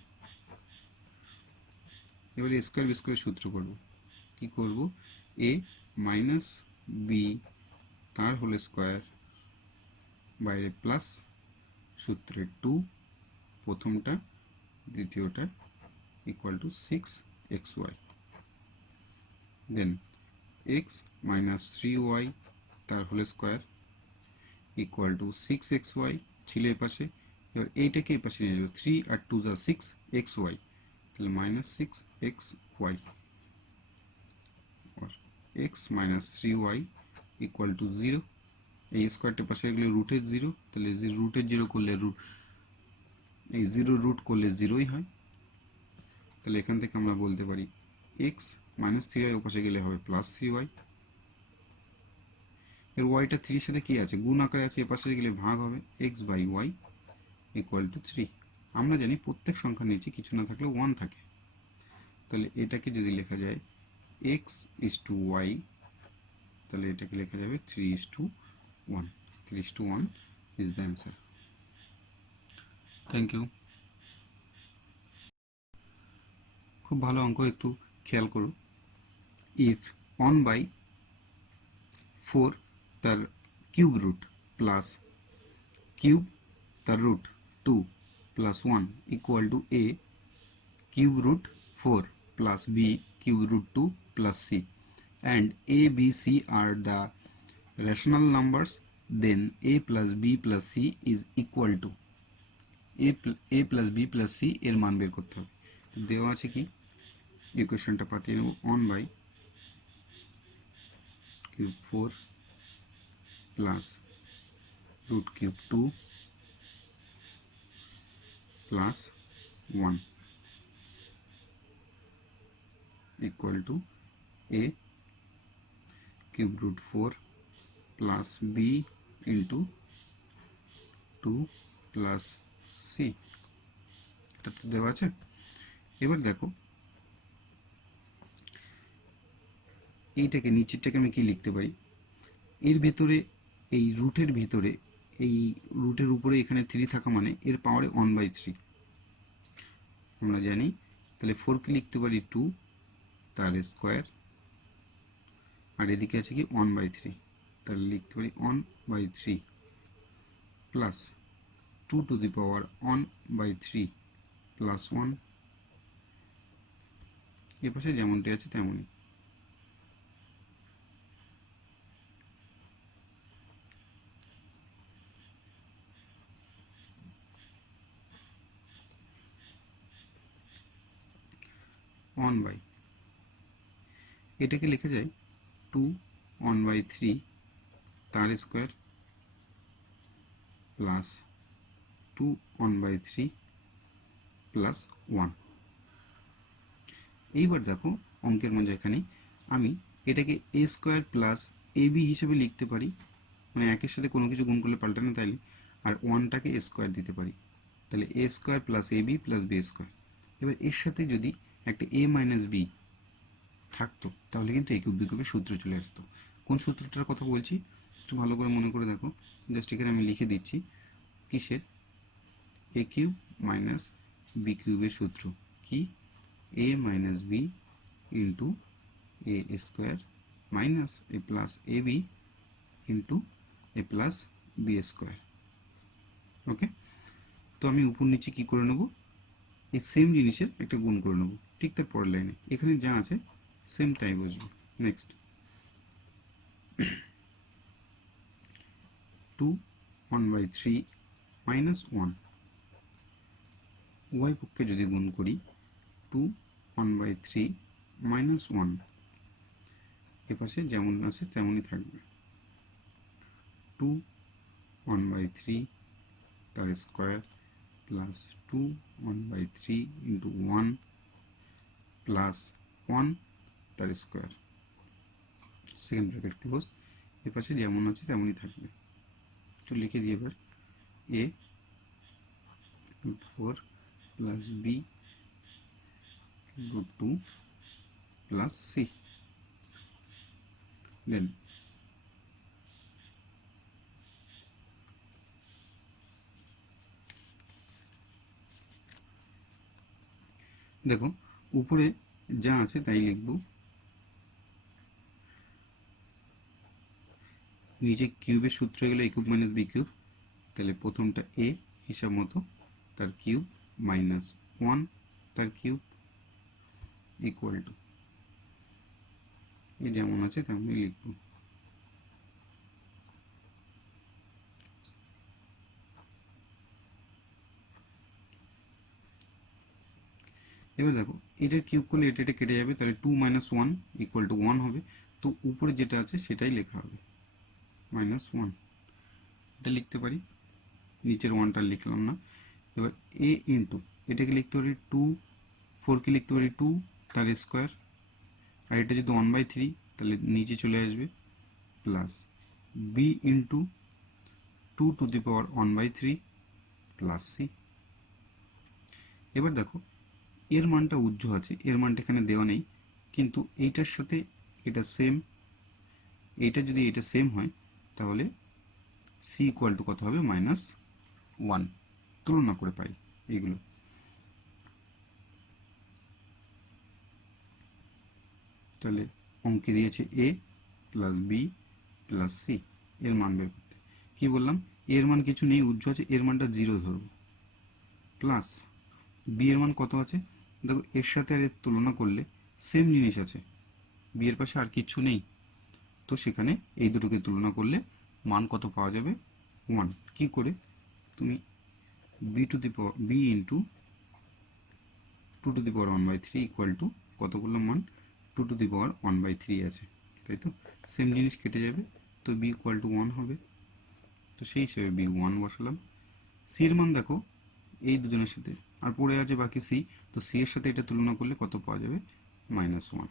এবারে স্কয়ার বি স্কয়ার সূত্র করব, কি করব, a মাইনাস b তার হোল স্কয়ার বাইরে প্লাস সূত্রে 2 প্রথমটা দ্বিতীয়টা equal to 6xy, then x minus 3y তার whole square equal to 6xy ছিল এই পাশে, এবার এইটাকে এই পাশে নিয়ে যাব, 3 আর 2 যা 6xy, তাহলে minus 6xy or x minus 3y equal to 0, এই স্কয়ারটা পাশে গেলে রুটের 0, তাহলে রুটের 0 করলে এই 0 রুট করলে 0ই হয়, তাহলে এখান থেকে আমরা বলতে পারি x minus 3y ওপাশে গেলে হবে প্লাস 3y, এর yটা 3 এর সাথে কি আছে, গুণ আকারে আছে, এপাশে গেলে ভাগ হবে, x by y equal to 3। আমরা জানি প্রত্যেক সংখ্যার নিচে কিছু না থাকলে 1 থাকে, তাহলে এটাকে যদি লেখা যায় x is to y, তাহলে এটাকে লেখা যাবে 3 is to 1, 3 is to 1 is the answer. Thank you. খুব ভালো অঙ্ক, একটু খেয়াল করো, if 1/4 তার কিউব রুট প্লাস কিউব তার root 2 plus 1 equal to a cube root 4 plus b cube root 2 plus c, and a b c are the rational numbers, then a plus b plus c is equal to a plus b plus c এর মান বের করতে হবে। দেওয়া আছে কি, ইকুয়েশনটা পাঠিয়ে নেব, 1/4 plus root cube 2 plus 1 equal to a cube root 4 plus b into 2 plus c, এটা তো দেওয়া আছে। এবার দেখো এইটাকে নিচেরটাকে আমি কি লিখতে পারি, এর ভেতরে এই রুটের ভেতরে এই রুটের উপরে এখানে 3 থাকা মানে এর পাওয়ারে 1/3 আমরা জানি। তাহলে 4কে লিখতে পারি 2 তার স্কোয়ার, আর এদিকে আছে কি 1/3, তাহলে লিখতে পারি 1/3 plus 2 to the power 1/3 plus 1, এ পাশে যেমনটি আছে তেমনই। এটাকে লিখে যায় 2 1/3 তার স্কোয়ার প্লাস 2 1/3 প্লাস 1। এইবার দেখো অঙ্কের মধ্যে এখানে আমি এটাকে এ স্কোয়ার প্লাস এ বি হিসেবে লিখতে পারি, মানে একের সাথে কোনো কিছু গুণ করলে পাল্টানো, তাইলে আর 1টাকে এ স্কোয়ার দিতে পারি, তাহলে এ square plus A B plus B square. এবার এর সাথে যদি একটা এ মাইনাস বি থাকতো তাহলে কিন্তু এ কিউব বি কিউবের সূত্র চলে আসতো। কোন সূত্রটার কথা বলছি একটু ভালো করে মনে করে দেখো, জাস্ট এখানে আমি লিখে দিচ্ছি কিসের, এ কিউব মাইনাস বি কিউবের সূত্র কি, এ minus B into A square minus A plus A B into a plus B square. ওকে, তো আমি উপর নিচে কি করে নেব, এই সেম জিনিসের একটা গুণ করে নেব, ঠিক তার পরের লাইনে এখানে যা আছে সেম তাই বসবে। নেক্সট 2 1/3 মাইনাস 1, উভয় পক্ষে যদি গুণ করি 2 1/3 মাইনাস 1, এপাশে যেমন আছে তেমনই থাকবে, 2 1/3 তার স্কোয়ার প্লাস 2 1/3 ইন্টু 1 প্লাস 1 তার স্কোয়ার, সেকেন্ড ব্র্যাকেট ক্লোজ, এপাশে যেমন আছে তেমনই থাকবে। তো লিখে দিই এবার এ 4 plus B root 2 plus c, then দেখো উপরে যা আছে তাই লিখব, নিচে কিউবের সূত্র গেলে এ কিউব মাইনাস বি কিউব, তাহলে প্রথমটা এ হিসাব মতো তার কিউব মাইনাস 1 তার কিউব ইকুয়াল টু এ যেমন আছে তেমনই লিখব। এবার দেখো এটা কিউব করলে এটা কেটে যাবে, তাহলে 2 - 1 ইকুয়াল টু 1 হবে, তো উপরে যেটা আছে সেটাই লেখা হবে -1, এটা লিখতে পারি, নিচের 1টা লিখলাম না। এবার a ইন্টু এটাকে লিখতে পারি 2, 4কে লিখতে পারি 2 তার স্কোয়ার, আর এটা যদি 1/3 তাহলে নিচে চলে আসবে, plus b into 2 to the power 1/3 plus c। এবার দেখো এর মানটা উজ্জ্ব আছে, এর মানটা এখানে দেওয়া নেই, কিন্তু এইটার সাথে এটা সেম, এইটা যদি এটা সেম হয় তাহলে c ইকুয়াল টু কত হবে, -1, তুলনা করে পাই এইগুলো। তাহলে অঙ্কে দিয়েছে a plus b plus c, এর মান বের করতে কি বললাম, এর মান কিছু নেই উজ্জ্ব আছে, এর মানটা 0 ধরব, প্লাস বি এর মান কত আছে, দেখো এর সাথে আর এর তুলনা করলে সেম জিনিস আছে, বি এর পাশে আর কিছু নেই, তো সেখানে এই দুটোকে তুলনা করলে মান কত পাওয়া যাবে, 1। কি করে, তুমি b to the power b into 2 to the power 1/3 equal to কত করলাম মান, 2 টু দি পাওয়ার 1/3 আছে, তাই তো সেম জিনিস কেটে যাবে, তো বি ইকুয়াল টু 1 হবে, তো সেই হিসেবে বি 1 বসালাম। সি এর মান দেখো এই দুজনের সাথে আর পড়ে আছে বাকি সি, তো সি এর সাথে এটা তুলনা করলে কত পাওয়া যাবে, -1,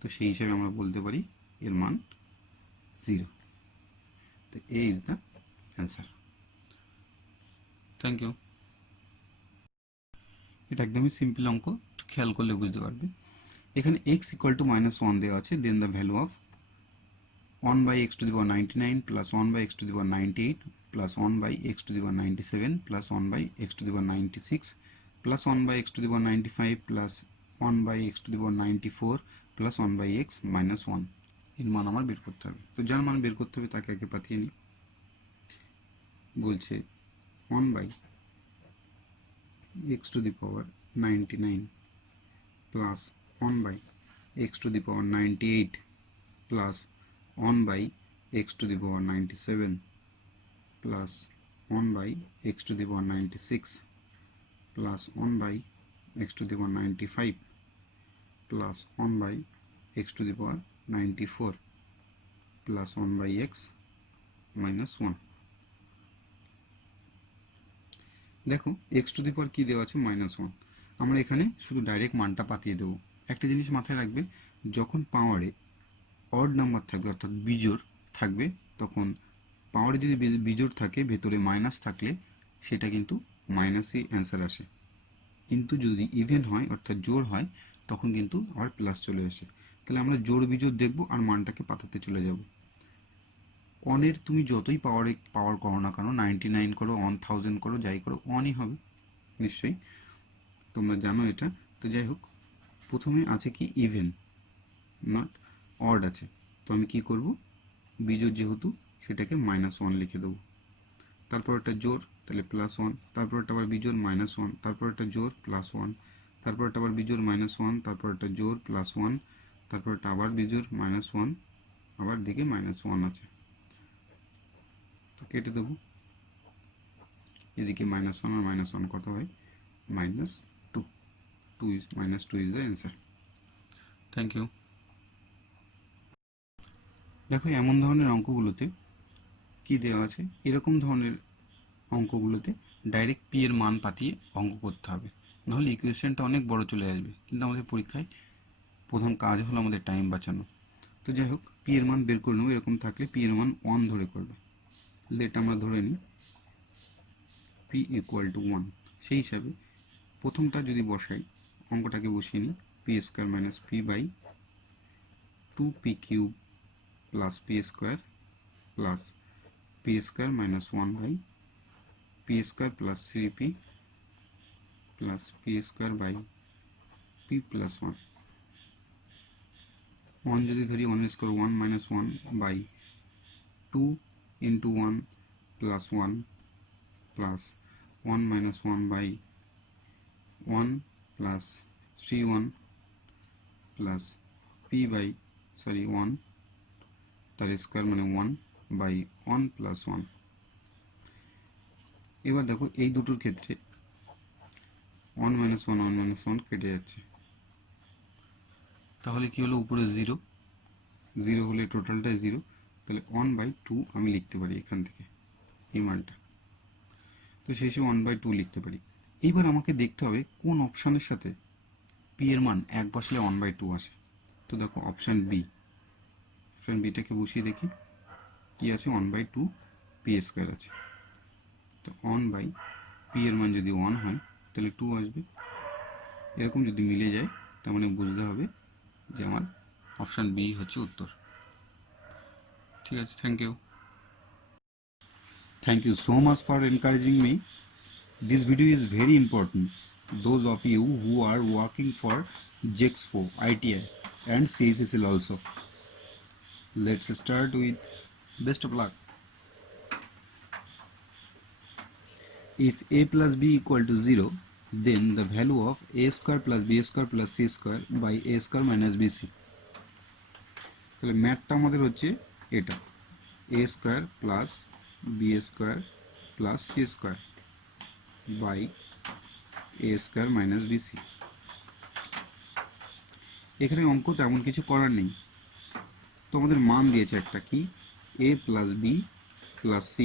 তো সেই হিসেবে আমরা বলতে পারি এর মান 0। তো a is the answer. Thank you. এটা একদমই সিম্পল অঙ্ক, খেয়াল করলে বুঝতে পারবে। এখানে x ইকুয়াল টু -1 দেওয়া আছে, then the value of 1/x to the power 99 plus 1/x to the power 98 plus 1/x to the power 97 plus 1/x to the power 96 plus 1/x to the power 95 plus 1/x to the power 94 plus 1/x minus 1 এর মান আমার বের করতে হবে। তো যার মান বের করতে হবে তাকে আগে পাঠিয়ে নিই। বলছে 1/x to the power 99 plus 1/x to the power 98 plus 1/x to the power 97 plus 1/x to the power 96 plus 1/x to the power 95 plus 1/x to the power 94 plus 1/x minus 1। দেখো x to the power কি দেওয়া আছে -1, আমরা এখানে শুধু direct মানটা পাঠিয়ে দেবো। একটা জিনিস মাথায় রাখবে, যখন পাওয়ারে অড নাম্বার থাকবে অর্থাৎ বিজোড় থাকবে, তখন পাওয়ারে যদি বিজোড় থাকে ভেতরে মাইনাস থাকলে সেটা কিন্তু মাইনাসই অ্যান্সার আসে, কিন্তু যদি ইভেন হয় অর্থাৎ জোড় হয় তখন কিন্তু আবার প্লাস চলে আসে। তাহলে আমরা জোড় বিজোড় দেখব আর মানটাকে পাঠাতে চলে যাব। অনের তুমি যতই পাওয়ার করো না কেন, 99 করো 1000 করো যাই করো অনই হবে, নিশ্চয়ই তোমরা জানো এটা। তো যাই হোক, প্রথমে আছে কি ইভেন নট অড আছে, তো আমি কি করব, বিজোড় যেহেতু সেটাকে -1 লিখে দেবো। তারপর একটা জোড় তাহলে +1, তারপর একটা আবার বিজোড় -1, তারপর একটা জোড় +1, তারপর একটা আবার বিজোড় -1, তারপর একটা জোড় +1, তারপর একটা আবার বিজোড় -1, আবার দিকে -1 আছে, তো কেটে দেবো। এদিকে -1 আর -1 কত হয়, -2, -2 is the answer. Thank you. দেখো এমন ধরনের অঙ্কগুলোতে কি দেওয়া আছে, এরকম ধরনের অঙ্কগুলোতে ডাইরেক্ট পি এর মান পাঠিয়ে অঙ্ক করতে হবে, নাহলে ইকুয়েশনটা অনেক বড় চলে আসবে। কিন্তু আমাদের পরীক্ষায় প্রধান কাজ হলো আমাদের টাইম বাঁচানো। তো যাই হোক, পি এর মান বের করে নেবো। এরকম থাকলে পি এর মান 1 ধরে করবে, লেট আমরা ধরে নিই পি ইকুয়াল টু 1। সেই হিসাবে প্রথমটা যদি বসাই, অঙ্কটাকে বসিয়ে নিই, p square minus p by 2p cube plus p square plus p square minus 1 by p square plus 3p plus p square by p plus 1। 1 যদি ধরি 1 square 1 minus 1 by 2 into 1 plus 1 plus 1 minus 1 by 1 plus 3 1 plus p by 1 তার square মানে 1 by 1 plus 1। এবার দেখো এই দুটোর ক্ষেত্রে 1 minus 1 1 minus 1 কেটে যাচ্ছে, তাহলে কি হলো, উপরে 0 0 হলে টোটালটাই 0, তাহলে 1/2 আমি লিখতে পারি এখান থেকে এই মানটা, তো শেষে 1/2 লিখতে পারি। এইবার আমাকে দেখতে হবে কোন অপশানের সাথে পি এর মান 1 বসলে 1/2 আসে। তো দেখো অপশান বি, অপশান বিটাকে বসিয়ে দেখি কি আছে, 1/2 পি স্কোয়ার আছে। তো 1 পি এর মান যদি 1 হয় তাহলে 2 আসবে। এরকম যদি মিলে যায় তার মানে বুঝতে হবে যে আমার অপশান বি হচ্ছে উত্তর। ঠিক আছে, thank you. Thank you so much for encouraging me. This video is very important. Those of you who are working for JEXPO, ITI and CSSL also. Let's start with best of luck. If a plus b equal to 0, then the value of a square plus b square plus c square by a square minus bc. তাহলে ম্যাথটা আমাদের হচ্ছে এটা, a square plus b square plus c square by a square minus bc। এখানে অঙ্ক তেমন কিছু করার নেই, তো আমাদের মান দিয়েছে একটা কি, a plus b plus c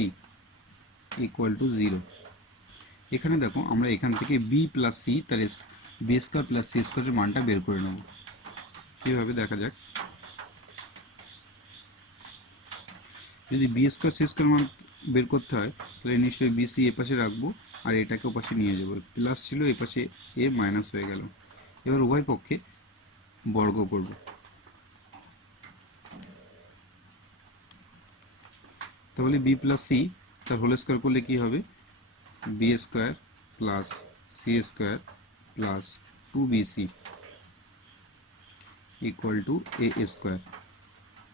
equal to 0। এখানে দেখো আমরা এখান থেকে b plus c তাহলে b square plus c square এর মানটা বের করে নেব। কিভাবে দেখা যাক, যদি বি স্কোয়ার সি স্কোয়ার মান বের করতে হয় তাহলে নিশ্চয়ই বি সি এ পাশে রাখবো আর এটাকে ওপাশে নিয়ে যাবো, প্লাস ছিল এ পাশে এ মাইনাস হয়ে গেল। এবার উভয় পক্ষে বর্গ করব। তাহলে বি প্লাস সি তার হোল স্কোয়ার করলে কি হবে, b square plus C square plus 2bc equal to a square.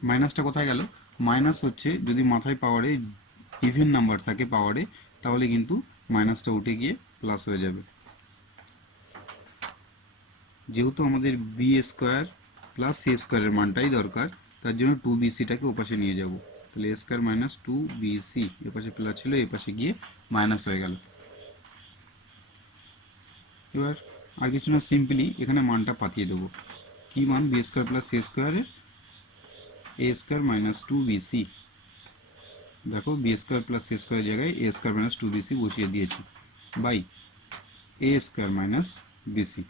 মাইনাসটা কোথায় গেল, মাইনাস হচ্ছে যদি মাথায় পাওয়ারে ইভেন নাম্বার থাকে পাওয়ারে তাহলে কিন্তু মাইনাসটা উঠে গিয়ে প্লাস হয়ে যাবে। যেহেতু আমাদের বি স্কোয়ার প্লাস সি স্কোয়ারের মানটাই দরকার তার জন্য 2bcটাকে ওপাশে নিয়ে যাব, তাহলে এ স্কোয়ার মাইনাস 2bc এপাশে প্লাস ছিল এপাশে গিয়ে মাইনাস হয়ে গেল। এবার আর কিছু না, সিম্পলি এখানে মানটা পাঠিয়ে দেবো। কি মান, বি স্কোয়ার প্লাস সি স্কোয়ারের এ স্কোয়ার মাইনাস 2bc। দেখো বি স্কোয়ার প্লাস সি স্কোয়ারের জায়গায় এ স্কোয়ার মাইনাস 2bc বসিয়ে দিয়েছি by a square minus b c.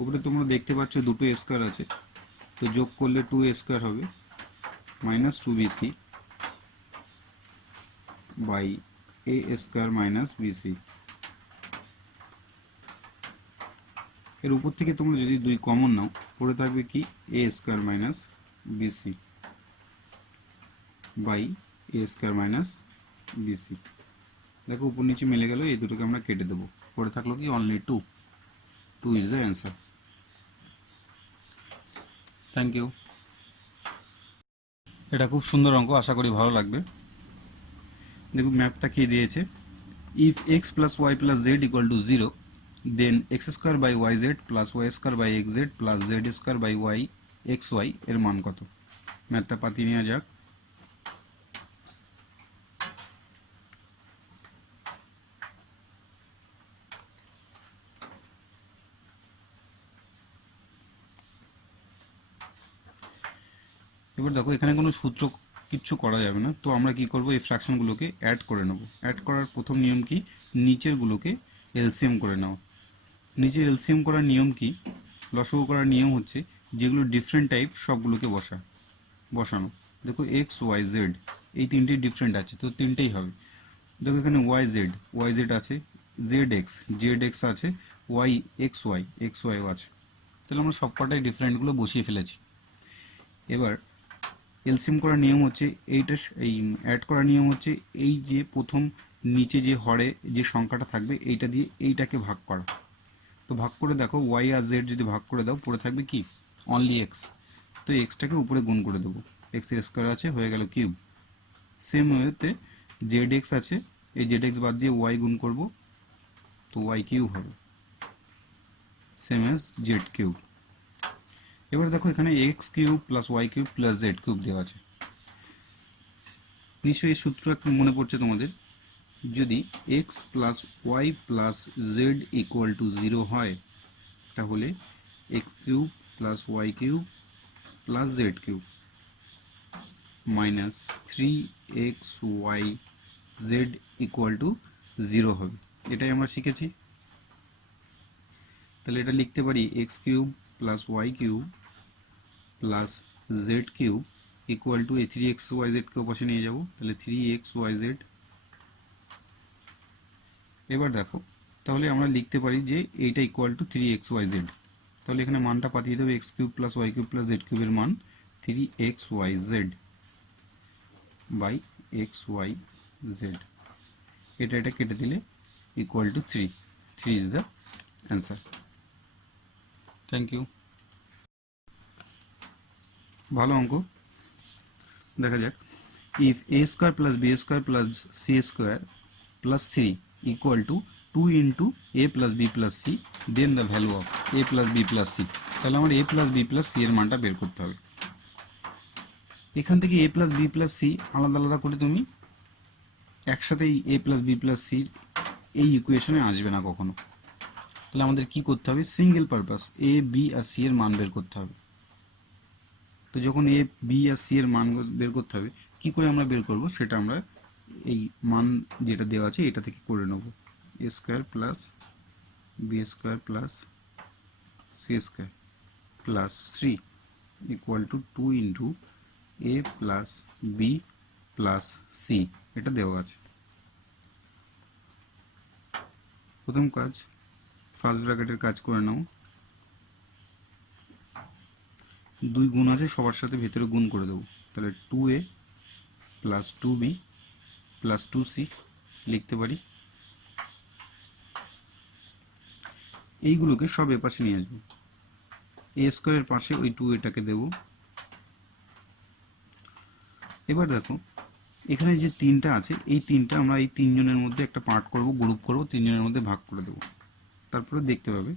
উপরে তোমরা দেখতে পাচ্ছ দুটো এ স্কোয়ার আছে, তো যোগ করলে 2a স্কোয়ার হবে minus 2bc by a square minus b c. এর উপর থেকে তোমরা যদি 2 কমন নাও পড়ে থাকবে কি a square minus bc by a square minus bc. দেখো উপর নিচে মিলে গেল, এই দুটোকে আমরা কেটে দেবো, পড়ে থাকলো কি only 2 is the answer. Thank you. এটা খুব সুন্দর অঙ্ক, আশা করি ভালো লাগবে। দেখুন ম্যাপটা কি দিয়েছে, if x plus y plus z equal to 0 then x square by y z plus Y square by x z plus z square by y x y এর মান কত। ম্যাথটা পাতিয়ে নেওয়া যাক। এবার দেখো এখানে কোনো সূত্র কিচ্ছু করা যাবে না, তো আমরা কি করব, এই ফ্র্যাকশনগুলোকে অ্যাড করে নেব। অ্যাড করার প্রথম নিয়ম কি, নিচেরগুলোকে এলসিএম করে নাও। নিচের এলসিএম করার নিয়ম কি, লসাগু করার নিয়ম হচ্ছে যেগুলো ডিফারেন্ট টাইপ সবগুলোকে বসানো। দেখো এক্স ওয়াই জেড এই তিনটেই ডিফারেন্ট আছে, তো তিনটেই হবে। দেখো এখানে ওয়াই জেড আছে, জেড এক্স আছে, ওয়াই এক্স ওয়াইও আছে, তাহলে আমরা সব কটাই ডিফারেন্টগুলো বসিয়ে ফেলেছি। এবার এলসিএম করার নিয়ম হচ্ছে এই অ্যাড করার নিয়ম হচ্ছে এই যে প্রথম নিচে যে হরে যে সংখ্যাটা থাকবে এইটা দিয়ে এইটাকে ভাগ করা। তো ভাগ করে দেখো ওয়াই আর জেড যদি ভাগ করে দাও পড়ে থাকবে কি অনলি এক্স, তো এক্সটাকে উপরে গুণ করে দেবো, এক্স এর স্কোয়ার আছে হয়ে গেল কিউব। সেম ওয়েতে জেড এক্স আছে, এই জেড এক্স বাদ দিয়ে ওয়াই গুণ করব তো ওয়াই কিউব হবে, সেম অ্যাজ জেড কিউব। এবার দেখো এখানে x cube plus y cube plus z cube দেওয়া আছে, নিশ্চয়ই এই সূত্র একটু মনে পড়ছে তোমাদের। যদি x plus y plus z equal to 0 হয় তাহলে x cube plus y cube plus z cube minus 3xy z equal to 0 হবে। এটাই আমরা শিখেছি, তাহলে এটা লিখতে পারি x cube plus y cube plus z cube equal to এই 3xyz কে পাশে নিয়ে যাব, তাহলে 3xyz। এবার দেখো তাহলে আমরা লিখতে পারি যে এইটা ইকুয়াল টু 3xyz, তাহলে এখানে মানটা পাঠিয়ে দেবো x cube plus y cube plus z কিউবের মান 3xyz বাই xyz। এটা কেটে দিলে equal to 3 is the answer. Thank you. ভালো অঙ্ক, দেখা যাক। If a square plus B square plus C square plus 3 equal to 2 into a plus b plus c then the value of a plus b plus c. তাহলে আমার a plus b plus c এর মানটা বের করতে হবে। এখান থেকে এ plus b plus C আলাদা আলাদা করে তুমি একসাথেই এ প্লাস বি প্লাস সি এই ইকুয়েশনে আসবে না কখনো। তাহলে আমাদের কি করতে হবে, single purpose A B R C এর মান বের করতে হবে। তো যখন এ বি আর সি এর মান বের করতে হবে, কি করে আমরা বের করব সেটা আমরা এই মান যেটা দেওয়া আছে এটা থেকে করে নেব। A square plus B square plus C square plus 3 equal to 2 into a plus b plus c এটা দেওয়া আছে। প্রথম কাজ, ফার্স্ট ব্র্যাকেটের কাজ করে নাও। 2 গুণ আছে, সবার সাথে ভেতরে গুণ করে দেবো। তাহলে 2a plus 2b plus 2c লিখতে পারি। এইগুলোকে সব এপাশে নিয়ে আসবো। এ স্কোয়ারের পাশে ওই 2aটাকে দেব। এবার দেখো এখানে যে 3টা আছে, এই 3টা আমরা এই 3 জনের মধ্যে একটা পার্ট করব, গ্রুপ করব, 3 জনের মধ্যে ভাগ করে দেব। তারপরে দেখতে পাবে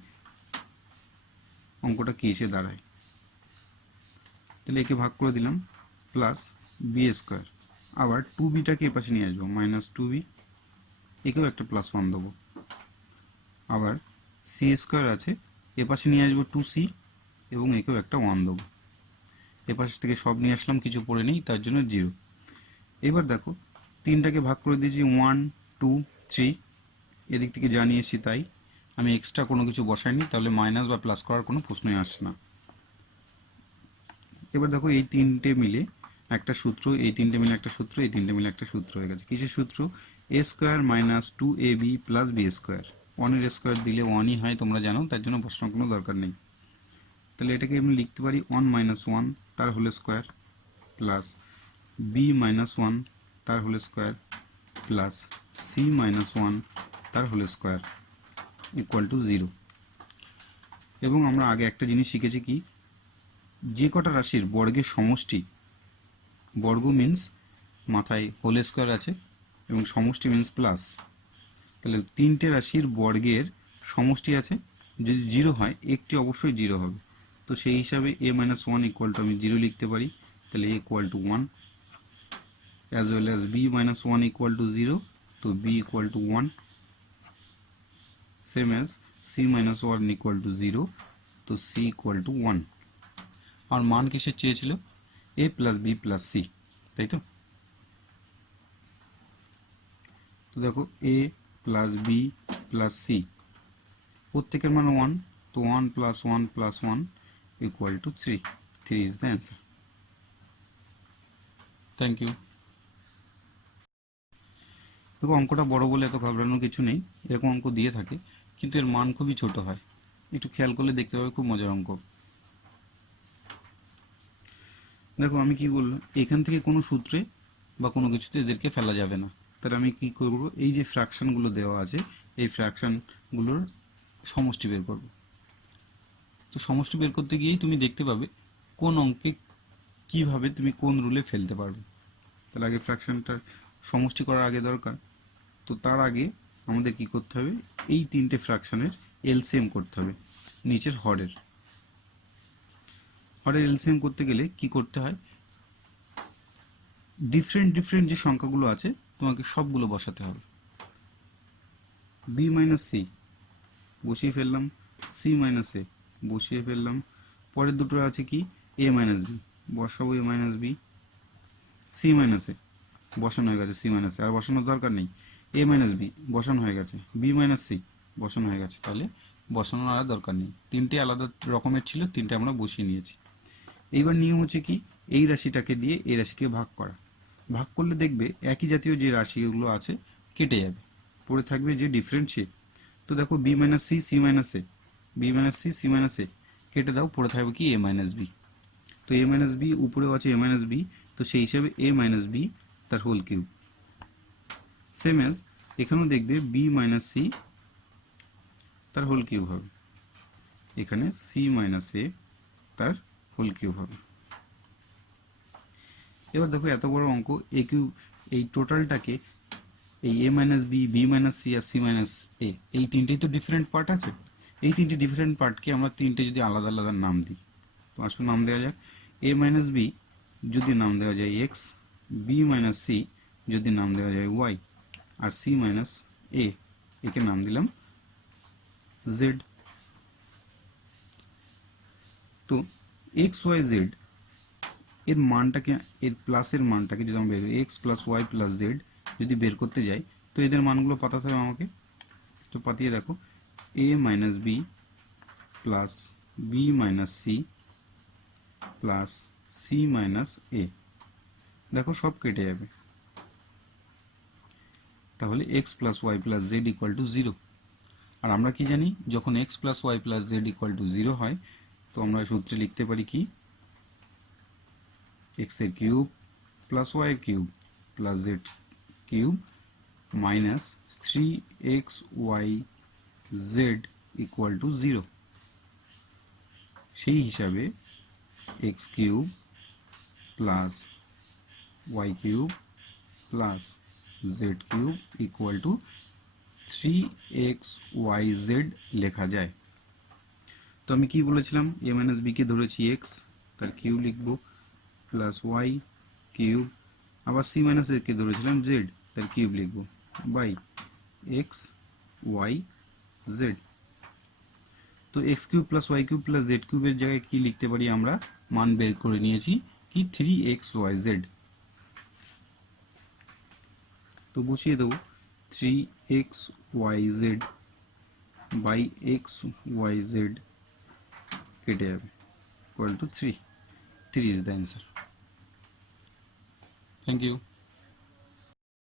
অঙ্কটা কি এসে দাঁড়ায়। তাহলে একে ভাগ করে দিলাম, প্লাস বি স্কোয়ার। আবার 2bটাকে এপাশে নিয়ে আসবো, মাইনাস 2b, একেও একটা প্লাস 1 দেবো। আবার সি স্কোয়ার আছে, এপাশে নিয়ে আসবো 2c এবং একেও একটা 1 দেবো। এপাশ থেকে সব নিয়ে আসলাম, কিছু পড়ে নেই, তার জন্য 0। এবার দেখো 3টাকে ভাগ করে দিয়েছি 1 2 3, এদিক থেকে যা নিয়ে এসেছি তাই, আমি এক্সট্রা কোনো কিছু বসাইনি, তাহলে মাইনাস বা প্লাস করার কোনো প্রশ্নই আসছে না। এবার দেখো এই 3টে মিলে একটা সূত্র, এই 3টে মিলে একটা সূত্র, এই 3টে মিলে একটা সূত্র হয়ে গেছে। কিসের সূত্র? A square minus 2ab plus B square. 1 এর স্কোয়ার দিলে 1ই হয়, তোমরা জানো, তার জন্য বসানোর কোনো দরকার নেই। তাহলে এটাকে আমি লিখতে পারি 1 মাইনাস 1 তার whole square plus b minus 1 তার whole square plus c minus 1 তার হোল স্কোয়ার ইকুয়াল টু 0। এবং আমরা আগে একটা জিনিস শিখেছি কি, যে কটা রাশির বর্গের সমষ্টি, বর্গ মিন্স মাথায় হোল স্কোয়ার আছে এবং সমষ্টি মিন্স প্লাস, তাহলে 3টে রাশির বর্গের সমষ্টি আছে, যদি 0 হয় একটি অবশ্যই 0 হবে। তো সেই হিসাবে a মাইনাস 1 ইকুয়াল টু আমি 0 লিখতে পারি। তাহলে a equal to 1 as well as b minus 1 equal to 0, তো b equal to 1, same as c minus 1 equal to 0, তো c equal to 1। আর মান কিসের চেয়েছিল? a plus b plus c, তাই তো? তো দেখো a plus b plus c প্রত্যেকের মান 1, তো 1 plus 1 plus 1 equal to 3. 3 is the answer. Thank you. দেখো অঙ্কটা বড় বলে এত ঘাবড়ানোর কিছু নেই, এরকম অঙ্ক দিয়ে থাকে, কিন্তু এর মান খুবই ছোট হয়। একটু খেয়াল করলে দেখতে পাবে খুব মজার অঙ্ক। দেখো আমি কি বললাম, এখান থেকে কোনো সূত্রে বা কোনো কিছুতে এদেরকে ফেলা যাবে না। তাহলে আমি কি করব, এই যে ফ্র্যাকশনগুলো দেওয়া আছে, এই ফ্র্যাকশনগুলোর সমষ্টি বের করব। তো সমষ্টি বের করতে গিয়েই তুমি দেখতে পাবে কোন অঙ্কে কিভাবে তুমি কোন রুলে ফেলতে পারবে। তাহলে আগে ফ্র্যাকশনটার সমষ্টি করার আগে দরকার, তো তার আগে আমাদের কি করতে হবে, এই 3টে ফ্র্যাকশনের এলসিএম করতে হবে। নিচের হরের এলসিএম করতে গেলে কি করতে হয়, ডিফারেন্ট যে সংখ্যাগুলো আছে তোমাকে সবগুলো বসাতে হবে। বি মাইনাস সি বসিয়ে ফেললাম, সি মাইনাস এ বসিয়ে ফেললাম, পরের দুটো আছে কি এ মাইনাস বি, বসাবো এ মাইনাস বি, সি মাইনাস এ বসানো হয়ে গেছে, সি মাইনাস এ আর বসানোর দরকার নেই, এ মাইনাস বি বসানো হয়ে গেছে, বি মাইনাস সি বসানো হয়ে গেছে, তাহলে বসানোর আর দরকার নেই। 3টে আলাদা রকমের ছিল, 3টে আমরা বসিয়ে নিয়েছি। এইবার নিয়ম হচ্ছে কি, এই রাশিটাকে দিয়ে এই রাশিকে ভাগ করা। ভাগ করলে দেখবে একই জাতীয় যে রাশিগুলো আছে কেটে যাবে, পড়ে থাকবে যে ডিফারেন্সিয়েট। তো দেখো b minus c, c minus a, b minus c, c minus a কেটে দাও, পড়ে থাকবে কি এ মাইনাস বি। তো এ মাইনাস বি উপরেও আছে এ মাইনাস বি, তো সেই হিসাবে এ মাইনাস বি তার হোল কিউব। সেম এজ এখানেও দেখবে বি মাইনাস সি তার হোল কিউব হবে, এখানে সি মাইনাস এ তার হোল কিউব হবে। এবার দেখো এত বড় অঙ্ক, এ কিউব, এই টোটালটাকে এই a minus b, b minus c আর সি মাইনাস এ, এই 3টেই তো ডিফারেন্ট পার্ট আছে। এই 3টে ডিফারেন্ট পার্টকে আমরা 3টে যদি আলাদা আলাদা নাম দিই, তো আসলে নাম দেওয়া যাক, এ মাইনাস বি যদি নাম দেওয়া যায় এক্স, বি মাইনাস সি যদি নাম দেওয়া যায় ওয়াই, আর সি মাইনাস এ একে নাম দিলাম জেড। তো এক্স ওয়াই জেড এর মানটাকে, এর প্লাসের মানটাকে যদি আমরা বের করি, x plus y plus z যদি বের করতে যাই, তো এদের মানগুলো পাতাতে হবে আমাকে। তো পাতিয়ে দেখো, a minus b plus b minus c plus c minus a দেখো সব কেটে যাবে, তাহলে x plus y plus z equal to 0। আর আমরা কি জানি, যখন x plus y plus z equal to 0 হয়, তো আমরা সূত্রে লিখতে পারি কি, x এর কিউব প্লাস ওয়াই এর cube plus z cube minus 3xy z equal to 0। সেই হিসাবে x cube plus y cube plus z cube equal to 3xyz লেখা যায়। তো আমি কি বলেছিলাম, a মাইনাস বি কে ধরেছি x, তার কিউব লিখব, প্লাস ওয়াই কিউব, আবার c মাইনাস এ কে ধরেছিলাম z, তার কিউব লিখব, বাই এক্স ওয়াই জেড। তো x cube plus y cube plus z কিউবের জায়গায় কি লিখতে পারি, আমরা মান বের করে নিয়েছি কি 3xyz। তো বসিয়ে দেবো 3xyz বাই xyz কেটে যাবে, equal to 3 is the answer. Thank you.